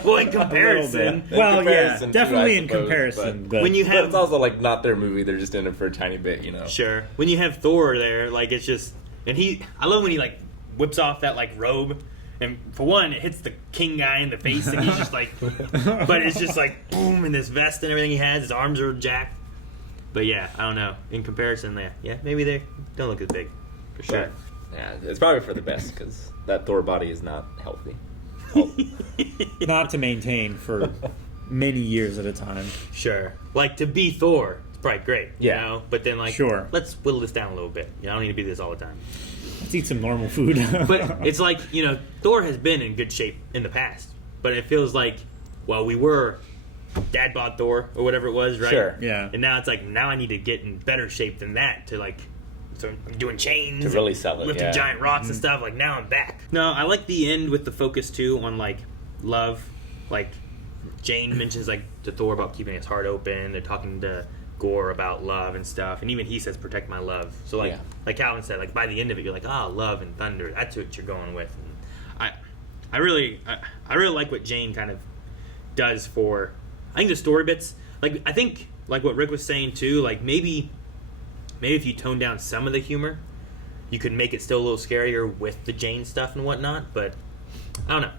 Well, in comparison. Well, definitely in comparison. But when you have, it's also like not their movie. They're just in it for a tiny bit, you know. Sure. When you have Thor there, like it's just, and I love when he like whips off that like robe, and for one, it hits the king guy in the face, and he's just like, but it's just like boom in this vest and everything he has. His arms are jacked. But yeah, I don't know. In comparison, maybe they don't look as big, for sure. Yeah, it's probably for the best because that Thor body is not healthy. Not to maintain for many years at a time. Sure. Like, to be Thor, it's probably great, you know? But then, like, let's whittle this down a little bit. You know, I don't need to be this all the time. Let's eat some normal food. But it's like, you know, Thor has been in good shape in the past. But it feels like, well, we were dad bod Thor or whatever it was, right? Sure. Yeah. And now it's like, now I need to get in better shape than that to, like... So I'm doing chains to really sell it, lifting giant rocks and stuff. Like now I'm back. No, I like the end with the focus too on like love. Like Jane mentions like to Thor about keeping his heart open. They're talking to Gorr about love and stuff, and even he says protect my love. So like Calvin said, like by the end of it, you're like love and thunder. That's what you're going with. And I really like what Jane kind of does for. I think the story bits. Like I think like what Rick was saying too. Like maybe if you tone down some of the humor, you could make it still a little scarier with the Jane stuff and whatnot, but I don't know.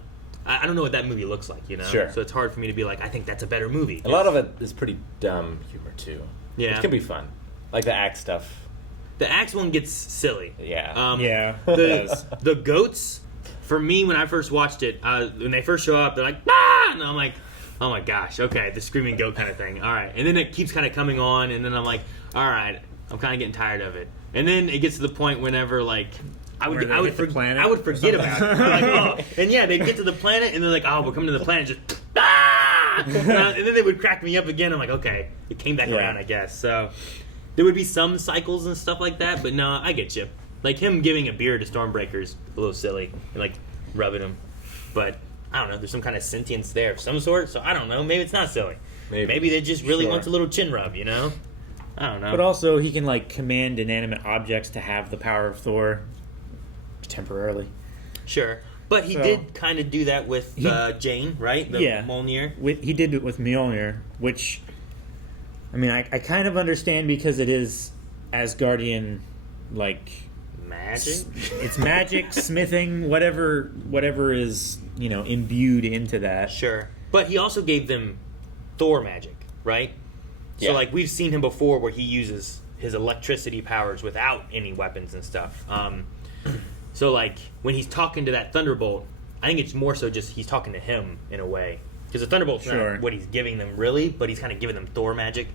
I don't know what that movie looks like, you know? Sure. So it's hard for me to be like, I think that's a better movie. A lot of it is pretty dumb humor, too. Yeah. Which can be fun. Like the axe stuff. The axe one gets silly. Yeah. Yeah. The goats, for me, when I first watched it, when they first show up, they're like, ah! And I'm like, oh my gosh, okay, the screaming goat kind of thing. All right. And then it keeps kind of coming on, and then I'm like, all right, I'm kind of getting tired of it. And then it gets to the point whenever, like, I would forget about it. Like, oh. And yeah, they'd get to the planet, and they're like, oh, we're coming to the planet, just, ah! And then they would crack me up again. I'm like, okay, it came back around, I guess. So there would be some cycles and stuff like that, but no, I get you. Like him giving a beer to Stormbreaker's a little silly, and like rubbing him. But I don't know, there's some kind of sentience there of some sort, so I don't know, maybe it's not silly. Maybe they just really want a little chin rub, you know? I don't know. But also, he can like command inanimate objects to have the power of Thor temporarily. Sure. But he did kind of do that with Jane, right? The Mjolnir. He did it with Mjolnir, which, I mean, I kind of understand because it is Asgardian, like... Magic? It's magic, smithing, whatever is, you know, imbued into that. Sure. But he also gave them Thor magic, right? Yeah. So, like, we've seen him before where he uses his electricity powers without any weapons and stuff. So, like, when he's talking to that Thunderbolt, I think it's more so just he's talking to him in a way. Because the Thunderbolt's not what he's giving them, really, but he's kind of giving them Thor magic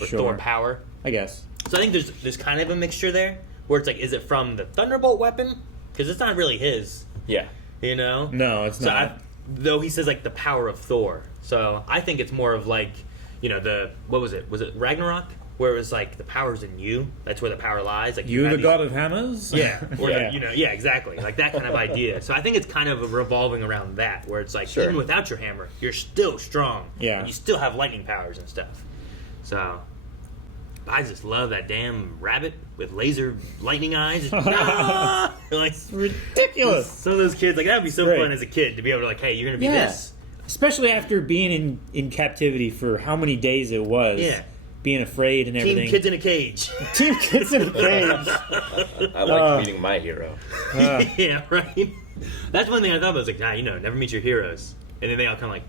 or Thor power. I guess. So I think there's kind of a mixture there, where it's like, is it from the Thunderbolt weapon? Because it's not really his. Yeah. You know? No, it's not. Though he says, like, the power of Thor. So I think it's more of, like, you know, what was it? Was it Ragnarok? Where it was like, the power's in you. That's where the power lies. Like you the god of hammers? Yeah. Or you know, yeah, exactly. Like that kind of idea. So I think it's kind of revolving around that, where it's like, even without your hammer, you're still strong. Yeah. And you still have lightning powers and stuff. So I just love that damn rabbit with laser lightning eyes. Like, it's ridiculous. Some of those kids, like, that would be so fun as a kid to be able to, like, hey, you're going to be this. Especially after being in captivity for how many days it was. Yeah. Being afraid and everything. Team Kids in a Cage. Team Kids in a Cage. I like meeting my hero. Yeah, right? That's one thing I thought about. I was like, you know, never meet your heroes. And then they all kind of like,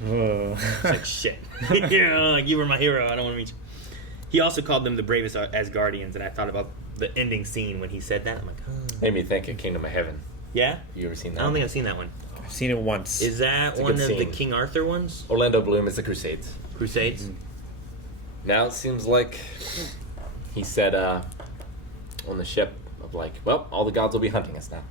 it's like, shit. You know, like, you were my hero. I don't want to meet you. He also called them the bravest Asgardians, and I thought about the ending scene when he said that. I'm like, oh. Made me think of Kingdom of Heaven. Yeah? You ever seen that? I don't think I've seen that one. I've seen it once. Is that one of the King Arthur ones? Orlando Bloom is the Crusades. Crusades? Mm-hmm. Now it seems like he said on the ship of like, well, all the gods will be hunting us now.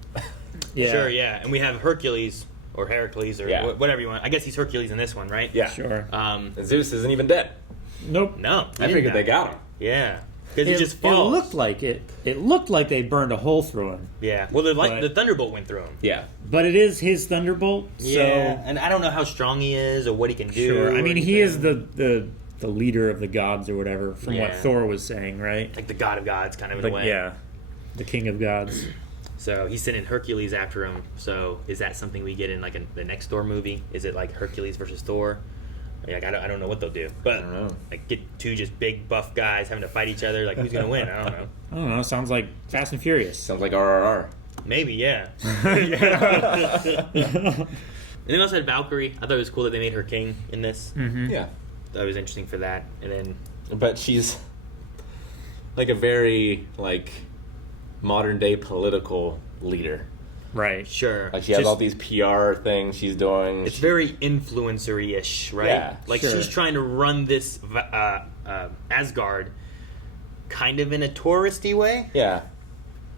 Yeah. Sure, yeah. And we have Hercules or Heracles or whatever you want. I guess he's Hercules in this one, right? Yeah. Sure. And Zeus isn't even dead. Nope. No. I figured they got him. Yeah. Because he just falls. It looked like it. It looked like they burned a hole through him. Yeah. Well, the Thunderbolt went through him. Yeah. But it is his Thunderbolt. Yeah. So And I don't know how strong he is or what he can do. Sure. I mean, he is the leader of the gods or whatever, from what Thor was saying, right? Like the god of gods, kind of in a way. Yeah. The king of gods. So he's sending Hercules after him. So is that something we get in like the next Thor movie? Is it like Hercules versus Thor? Like, I don't know what they'll do, but I don't know. Like get two just big buff guys having to fight each other. Like who's gonna win? I don't know. I don't know. Sounds like Fast and Furious. Sounds like RRR. Maybe, yeah. And then we also had Valkyrie. I thought it was cool that they made her king in this. Mm-hmm. Yeah. That was interesting for that. And then, but she's like a very like modern day political leader. Right. Sure. Like she has all these PR things she's doing. It's very influencery-ish, right? Yeah. Like she's trying to run this Asgard kind of in a touristy way. Yeah.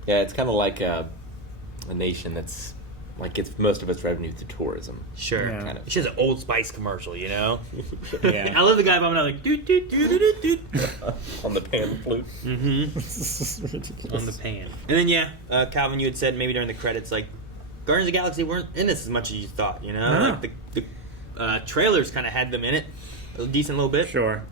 Yeah, it's kind of like a nation that's like gets most of its revenue through tourism. Sure. Yeah. Kind of. She has an Old Spice commercial, you know? Yeah. I love the guy bumming out like, doot, doot, doot, doot, doot. On the pan flute. Mm-hmm. On the pan. And then, Calvin, you had said maybe during the credits, like, Guardians of the Galaxy weren't in this as much as you thought, you know? No. Like the trailers kind of had them in it a decent little bit. Sure.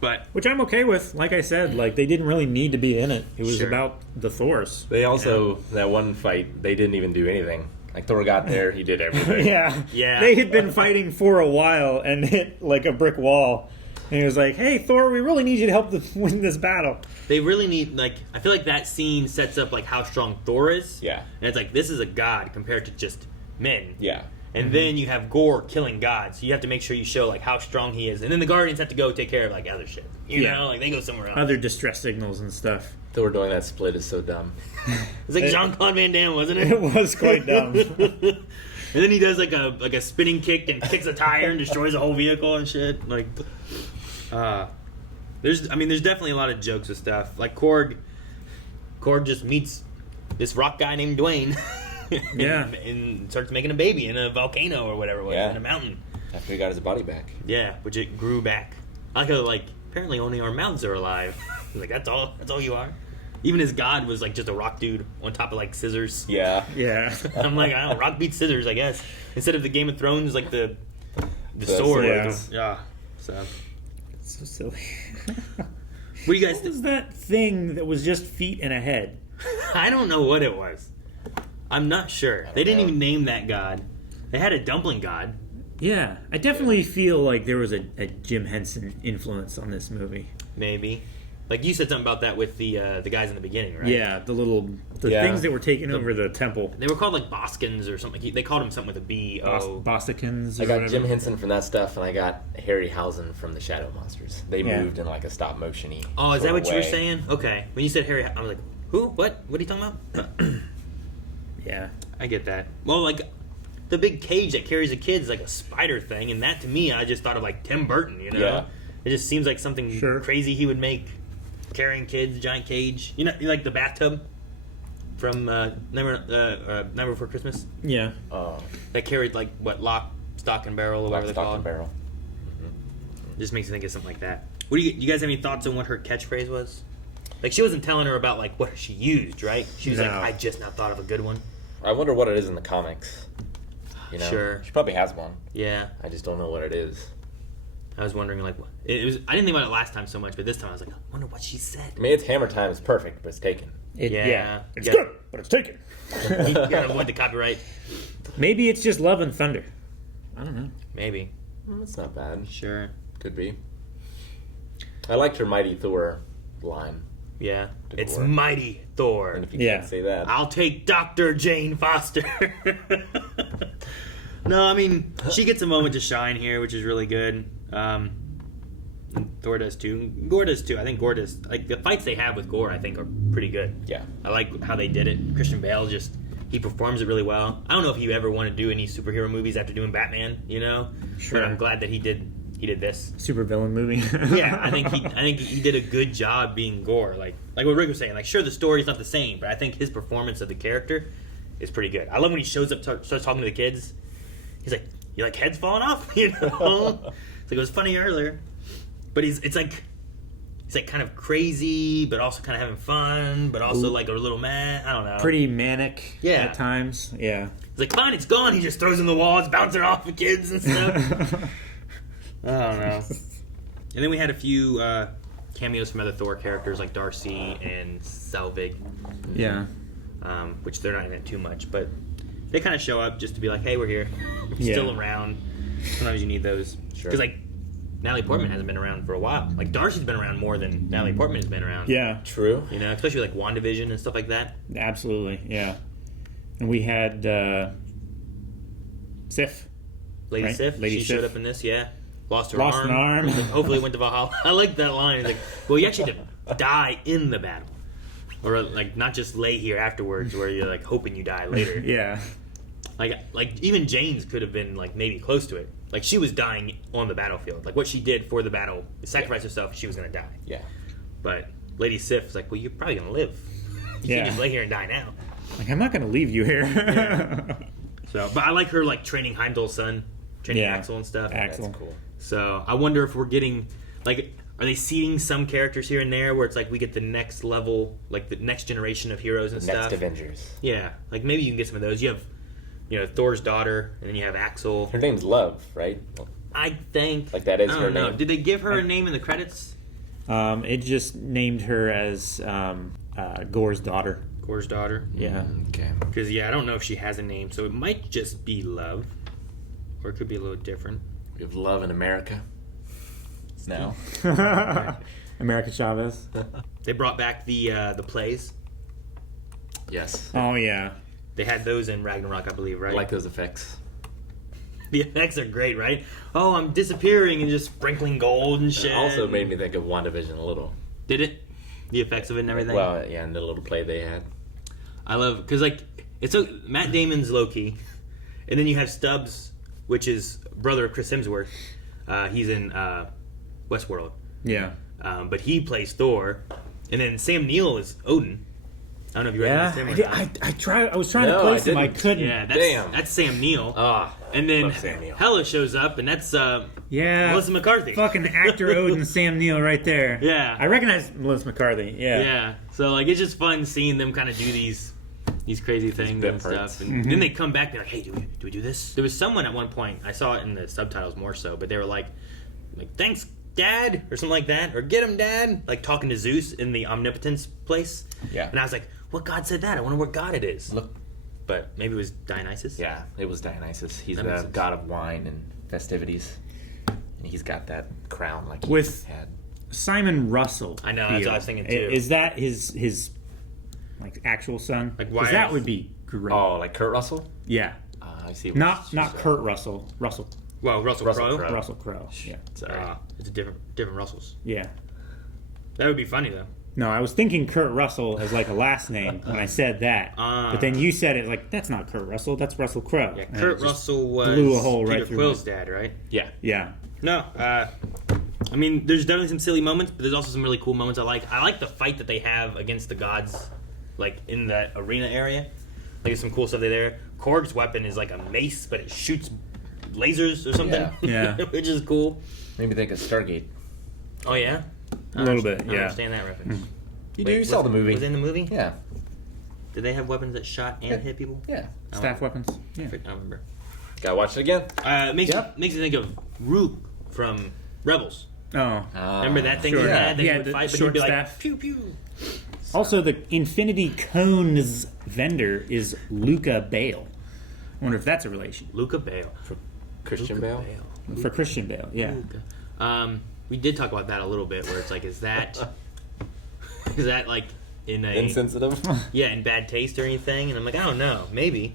But which I'm okay with. Like I said, like they didn't really need to be in it. It was Sure. about the Thors. They also, that one fight, they didn't even do anything. Like Thor got there, he did everything. Yeah. They had been fighting for a while and hit like a brick wall. And he was like, "Hey, Thor, we really need you to help win this battle." They really need, like, I feel like that scene sets up, like, how strong Thor is. Yeah. And it's like, this is a god compared to just men. Yeah. And then you have Gorr killing gods. So you have to make sure you show like how strong he is. And then the Guardians have to go take care of like other shit. You know, like they go somewhere else. Other distress signals and stuff. Thor doing that split is so dumb. It's like Jean-Claude Van Damme, wasn't it? It was quite dumb. And then he does like a spinning kick and kicks a tire and destroys a whole vehicle and shit. Like, there's definitely a lot of jokes with stuff. Like Korg just meets this rock guy named Dwayne. Yeah. And starts making a baby in a volcano or whatever it was, in a mountain. After he got his body back. Yeah, which it grew back. I like how apparently only our mouths are alive. Like that's all you are. Even his god was like just a rock dude on top of like scissors. Yeah. Yeah. I'm like, I don't know, rock beats scissors, I guess. Instead of the Game of Thrones, like the sword. Yeah. So it's so silly. What do you guys think? What was that thing that was just feet and a head? I don't know what it was. I'm not sure. They didn't even name that god. They had a dumpling god. Yeah, I definitely feel like there was a Jim Henson influence on this movie. Maybe. Like you said something about that with the guys in the beginning, right? Yeah, the things that were taking over the temple. They were called like Boskins or something. They called them something with a B. Bostikins. I got Jim Henson from that stuff, and I got Harryhausen from the Shadow Monsters. They moved in like a stop motion-y. Oh, is that what you were saying? Okay. When you said Harry, I was like, who? What? What are you talking about? Yeah, I get that. Well, like the big cage that carries a kid is like a spider thing, and that to me, I just thought of like Tim Burton. You know, Yeah. It just seems like something crazy he would make, carrying kids, giant cage. You know, like the bathtub from Nightmare Before Christmas. Yeah. That carried like what, Lock, Stock, and Barrel, or whatever they're called. Stock, and Barrel. Just makes me think of something like that. What do you guys have any thoughts on what her catchphrase was? Like she wasn't telling her about like what she used, right? She was like, I just now thought of a good one. I wonder what it is in the comics. You know, Sure. She probably has one. Yeah. I just don't know what it is. I was wondering like what it was. I didn't think about it last time so much, but this time I was like, I wonder what she said. I mean, it's Hammer Time. It's perfect, but it's taken. It's good, but it's taken. You gotta avoid the copyright. Maybe it's just Love and Thunder. I don't know. Maybe. It's not bad. Sure. Could be. I liked her Mighty Thor line. Yeah. It's Mighty Thor. And if you can't say that. I'll take Dr. Jane Foster. No, I mean, she gets a moment to shine here, which is really good. And Thor does too. Gorr does too. I think Gorr does. Like, the fights they have with Gorr, I think, are pretty good. Yeah. I like how they did it. Christian Bale he performs it really well. I don't know if he ever wanted to do any superhero movies after doing Batman, you know? Sure. But I'm glad that he did this. Super villain movie. Yeah, I think he did a good job being Gorr. Like what Rick was saying. Like, sure, the story's not the same, but I think his performance of the character is pretty good. I love when he shows up, starts talking to the kids. He's like, "You like heads falling off?" You know. It's like it was funny earlier, but he's like kind of crazy, but also kind of having fun, but also like a little mad. I don't know. Pretty manic. At times. Yeah. He's like, "Fine, it's gone." He just throws it in the wall, it's bouncing off the kids and stuff. I don't know. And then we had a few cameos from other Thor characters like Darcy and Selvig. Yeah. Which they're not in it too much, but they kind of show up just to be like, hey, we're here. We're still around. Sometimes you need those. Sure. Because, like, Natalie Portman hasn't been around for a while. Like, Darcy's been around more than Natalie Portman has been around. Yeah. True. You know, especially like WandaVision and stuff like that. Absolutely, yeah. And we had Sif. Lady right? Sif. Lady she Sif. showed up in this, yeah. Lost an arm. Like, hopefully went to Valhalla. I like that line. It's like, well, you actually had to die in the battle. Or, like, not just lay here afterwards where you're, like, hoping you die later. Yeah. Like even Jane's could have been, like, maybe close to it. Like, she was dying on the battlefield. Like, what she did for the battle, sacrifice herself, she was going to die. Yeah. But Lady Sif's like, well, you're probably going to live. You can't just lay here and die now. Like, I'm not going to leave you here. Yeah. So, but I like her, like, training Heimdall's son, training Axel and stuff. Axel. That's cool. So, I wonder if we're getting, like, are they seeding some characters here and there where it's like we get the next level, like the next generation of heroes and stuff? Next Avengers. Yeah. Like, maybe you can get some of those. You have, you know, Thor's daughter, and then you have Axel. Her name's Love, right? I think. Like, that is her know. name. Did they give her a name in the credits? It just named her as Gorr's daughter. Gorr's daughter? Yeah. Okay. Because, I don't know if she has a name, so it might just be Love. Or it could be a little different. We have Love in America. No. America Chavez. They brought back the plays. Yes. Oh, yeah. They had those in Ragnarok, I believe, right? I like those effects. The effects are great, right? Oh, I'm disappearing and just sprinkling gold and shit. It also made me think of WandaVision a little. Did it? The effects of it and everything? Well, yeah, and the little play they had. I love, because, like, it's so, Matt Damon's Loki, and then you have Stubbs, which is brother of Chris Hemsworth. He's in Westworld. Yeah. But he plays Thor. And then Sam Neill is Odin. I don't know if you recognize him or not. I was trying to place him. I couldn't. Yeah, Damn. That's Sam Neill. Ah, and then Sam Neill. Hela shows up, and that's Melissa McCarthy. Fucking actor Odin Sam Neill right there. Yeah. I recognize Melissa McCarthy. Yeah. Yeah. So, like, it's just fun seeing them kind of do these crazy things and stuff. And then they come back, they're like, hey, do we do this? There was someone at one point, I saw it in the subtitles more so, but they were like thanks, Dad, or something like that, or get him, Dad, like talking to Zeus in the Omnipotence place. Yeah. And I was like, what god said that? I wonder what god it is. Look. But maybe it was Dionysos? Yeah, it was Dionysos. He's That makes the sense. god of wine and festivities. And he's got that crown like he With had. Simon Russell. I know, that's what I was thinking, too. Is that his like actual son? Like, why Because that is- would be great. Oh, like Kurt Russell? Yeah. I see. Not Kurt Russell. Russell. Well, Russell Crowe? Russell Crowe. Yeah. Sorry. It's a different Russells. Yeah. That would be funny, though. No, I was thinking Kurt Russell as like a last name when I said that. But then you said it like, that's not Kurt Russell, that's Russell Crowe. Yeah, And Kurt it just Russell was blew a hole Peter right through Quill's my- dad, right? Yeah. Yeah. No, I mean, there's definitely some silly moments, but there's also some really cool moments I like. I like the fight that they have against the gods, like, in that arena area. Like, there's some cool stuff there. Korg's weapon is like a mace, but it shoots lasers or something. Yeah. Which is cool. Made me think of Stargate. Oh, yeah? A little bit, I don't yeah. understand that reference. You do, you saw the movie. Was it in the movie? Yeah. Did they have weapons that shot and hit people? Yeah. Staff weapons. Yeah. I don't remember. Gotta watch it again. Makes me think of Rook from Rebels. Oh. Remember that thing Sure. he had that he would the fight, but short he'd be staff. like, pew, pew. Also, the Infinity Cones vendor is Luca Bale. I wonder if that's a relation. Luca Bale. For Christian Bale? For Christian Bale, yeah. We did talk about that a little bit, where it's like, is that like in a insensitive? Yeah, in bad taste or anything? And I'm like, I don't know, maybe.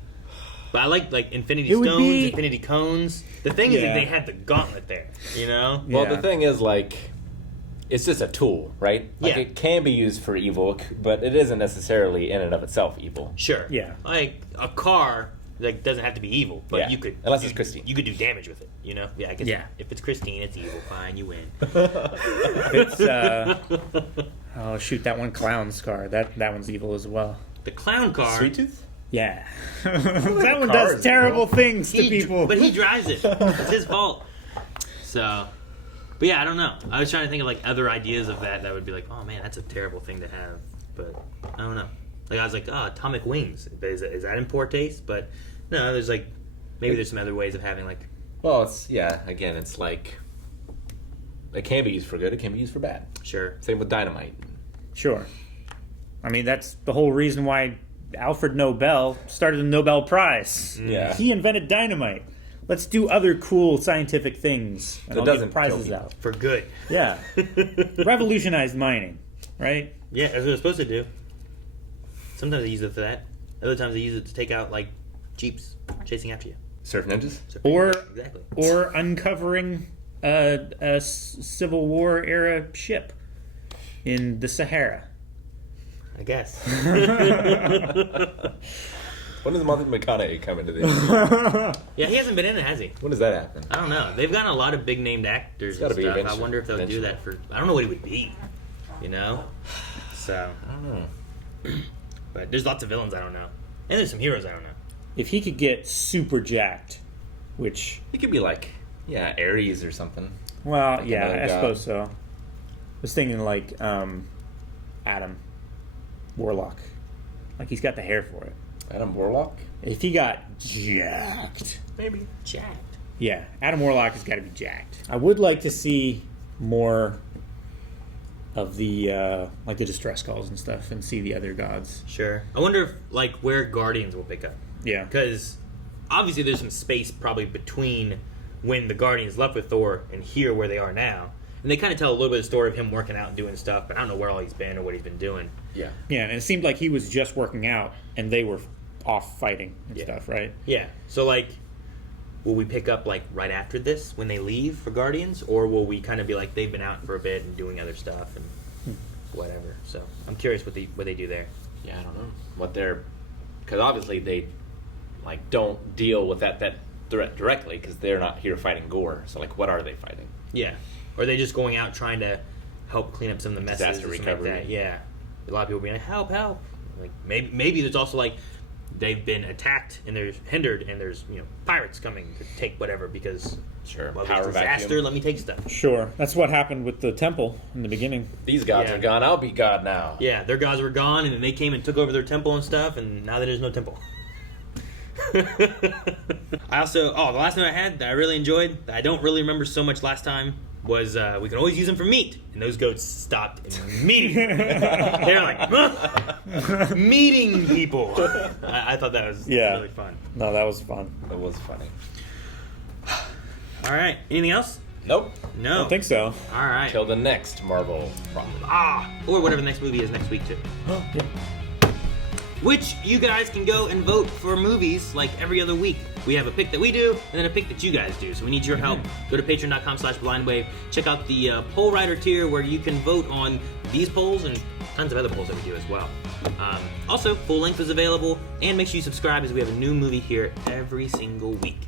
But I like Infinity It would Stones, be- Infinity Cones. The thing is Yeah. that they had the gauntlet there, you know? Well, the thing is, like, it's just a tool, right? Like, Yeah. it can be used for evil, but it isn't necessarily in and of itself evil. Sure. Yeah. Like a car, like, doesn't have to be evil, but Yeah. you could, Unless it's Christine. you could do damage with it. You know? Yeah. I guess Yeah. if it's Christine, it's evil. Fine, you win. It's oh shoot, that one clown scar. That one's evil as well. The clown car. Sweet Tooth? Yeah. That one Cars, does terrible bro. things to people. But he drives it. It's his fault. So, but yeah, I don't know. I was trying to think of like other ideas of that would be like, oh man, that's a terrible thing to have. But I don't know. Like I was like, oh, atomic wings. Is that in poor taste? But no, there's like maybe there's some other ways of having like. Well, again, it's like, it can be used for good, it can be used for bad. Sure. Same with dynamite. Sure. I mean, that's the whole reason why Alfred Nobel started the Nobel Prize. Yeah. He invented dynamite. Let's do other cool scientific things. And That I'll doesn't give prizes kill out. For good. Yeah. Revolutionized mining, right? Yeah, that's what it's supposed to do. Sometimes they use it for that. Other times they use it to take out like jeeps chasing after you. Surf ninjas? Or Exactly. or uncovering a Civil War era ship in the Sahara. I guess. When does Matthew McConaughey come into this? Yeah, he hasn't been in it, has he? When does that happen? I don't know. They've gotten a lot of big named actors It's and gotta be stuff. I eventually. wonder if they'll do that for. I don't know what he would be. You know. So I don't know. but there's lots of villains I don't know, and there's some heroes I don't know. If he could get super jacked, which He could be like, Ares or something. well, Like yeah, another I god. suppose so. I was thinking like Adam Warlock, like he's got the hair for it. Adam Warlock? If he got jacked, Maybe jacked. yeah, Adam Warlock has got to be jacked. I would like to see more of the like the distress calls and stuff, and see the other gods. Sure. I wonder if like where Guardians will pick up. Yeah, Because obviously there's some space probably between when the Guardians left with Thor and here where they are now. And they kind of tell a little bit of the story of him working out and doing stuff, but I don't know where all he's been or what he's been doing. Yeah. yeah, and it seemed like he was just working out, and they were off fighting and Yeah. stuff, right? Yeah. So like, will we pick up like right after this when they leave for Guardians, or will we kind of be like they've been out for a bit and doing other stuff and whatever? So I'm curious what they do there. Yeah, I don't know what they're, because obviously they like don't deal with that threat directly because they're not here fighting Gorr. So like, what are they fighting? Yeah, or are they just going out trying to help clean up some of the messes? Disaster recovery. Like that? Yeah, a lot of people being like, help. Like maybe there's also like they've been attacked and they're hindered and there's pirates coming to take whatever because power disaster. vacuum. Let me take stuff. Sure, that's what happened with the temple in the begining. These gods are gone. I'll be God now. Yeah, their gods were gone and then they came and took over their temple and stuff, and now there's no temple. I also the last note I had that I really enjoyed that I don't really remember so much last time was we can always use them for meat, and those goats stopped immediately. They're like meeting people. I thought that was really fun. No, that was fun. It was funny. All right, anything else? Nope. No, I don't think so. All right, Till the next Marvel property. Or whatever the next movie is next week too. Yeah. Which you guys can go and vote for movies like every other week. We have a pick that we do, and then a pick that you guys do. So we need your help. Go to patreon.com/blindwave. Check out the poll writer tier where you can vote on these polls and tons of other polls that we do as well. Also, full length is available, and make sure you subscribe as we have a new movie here every single week.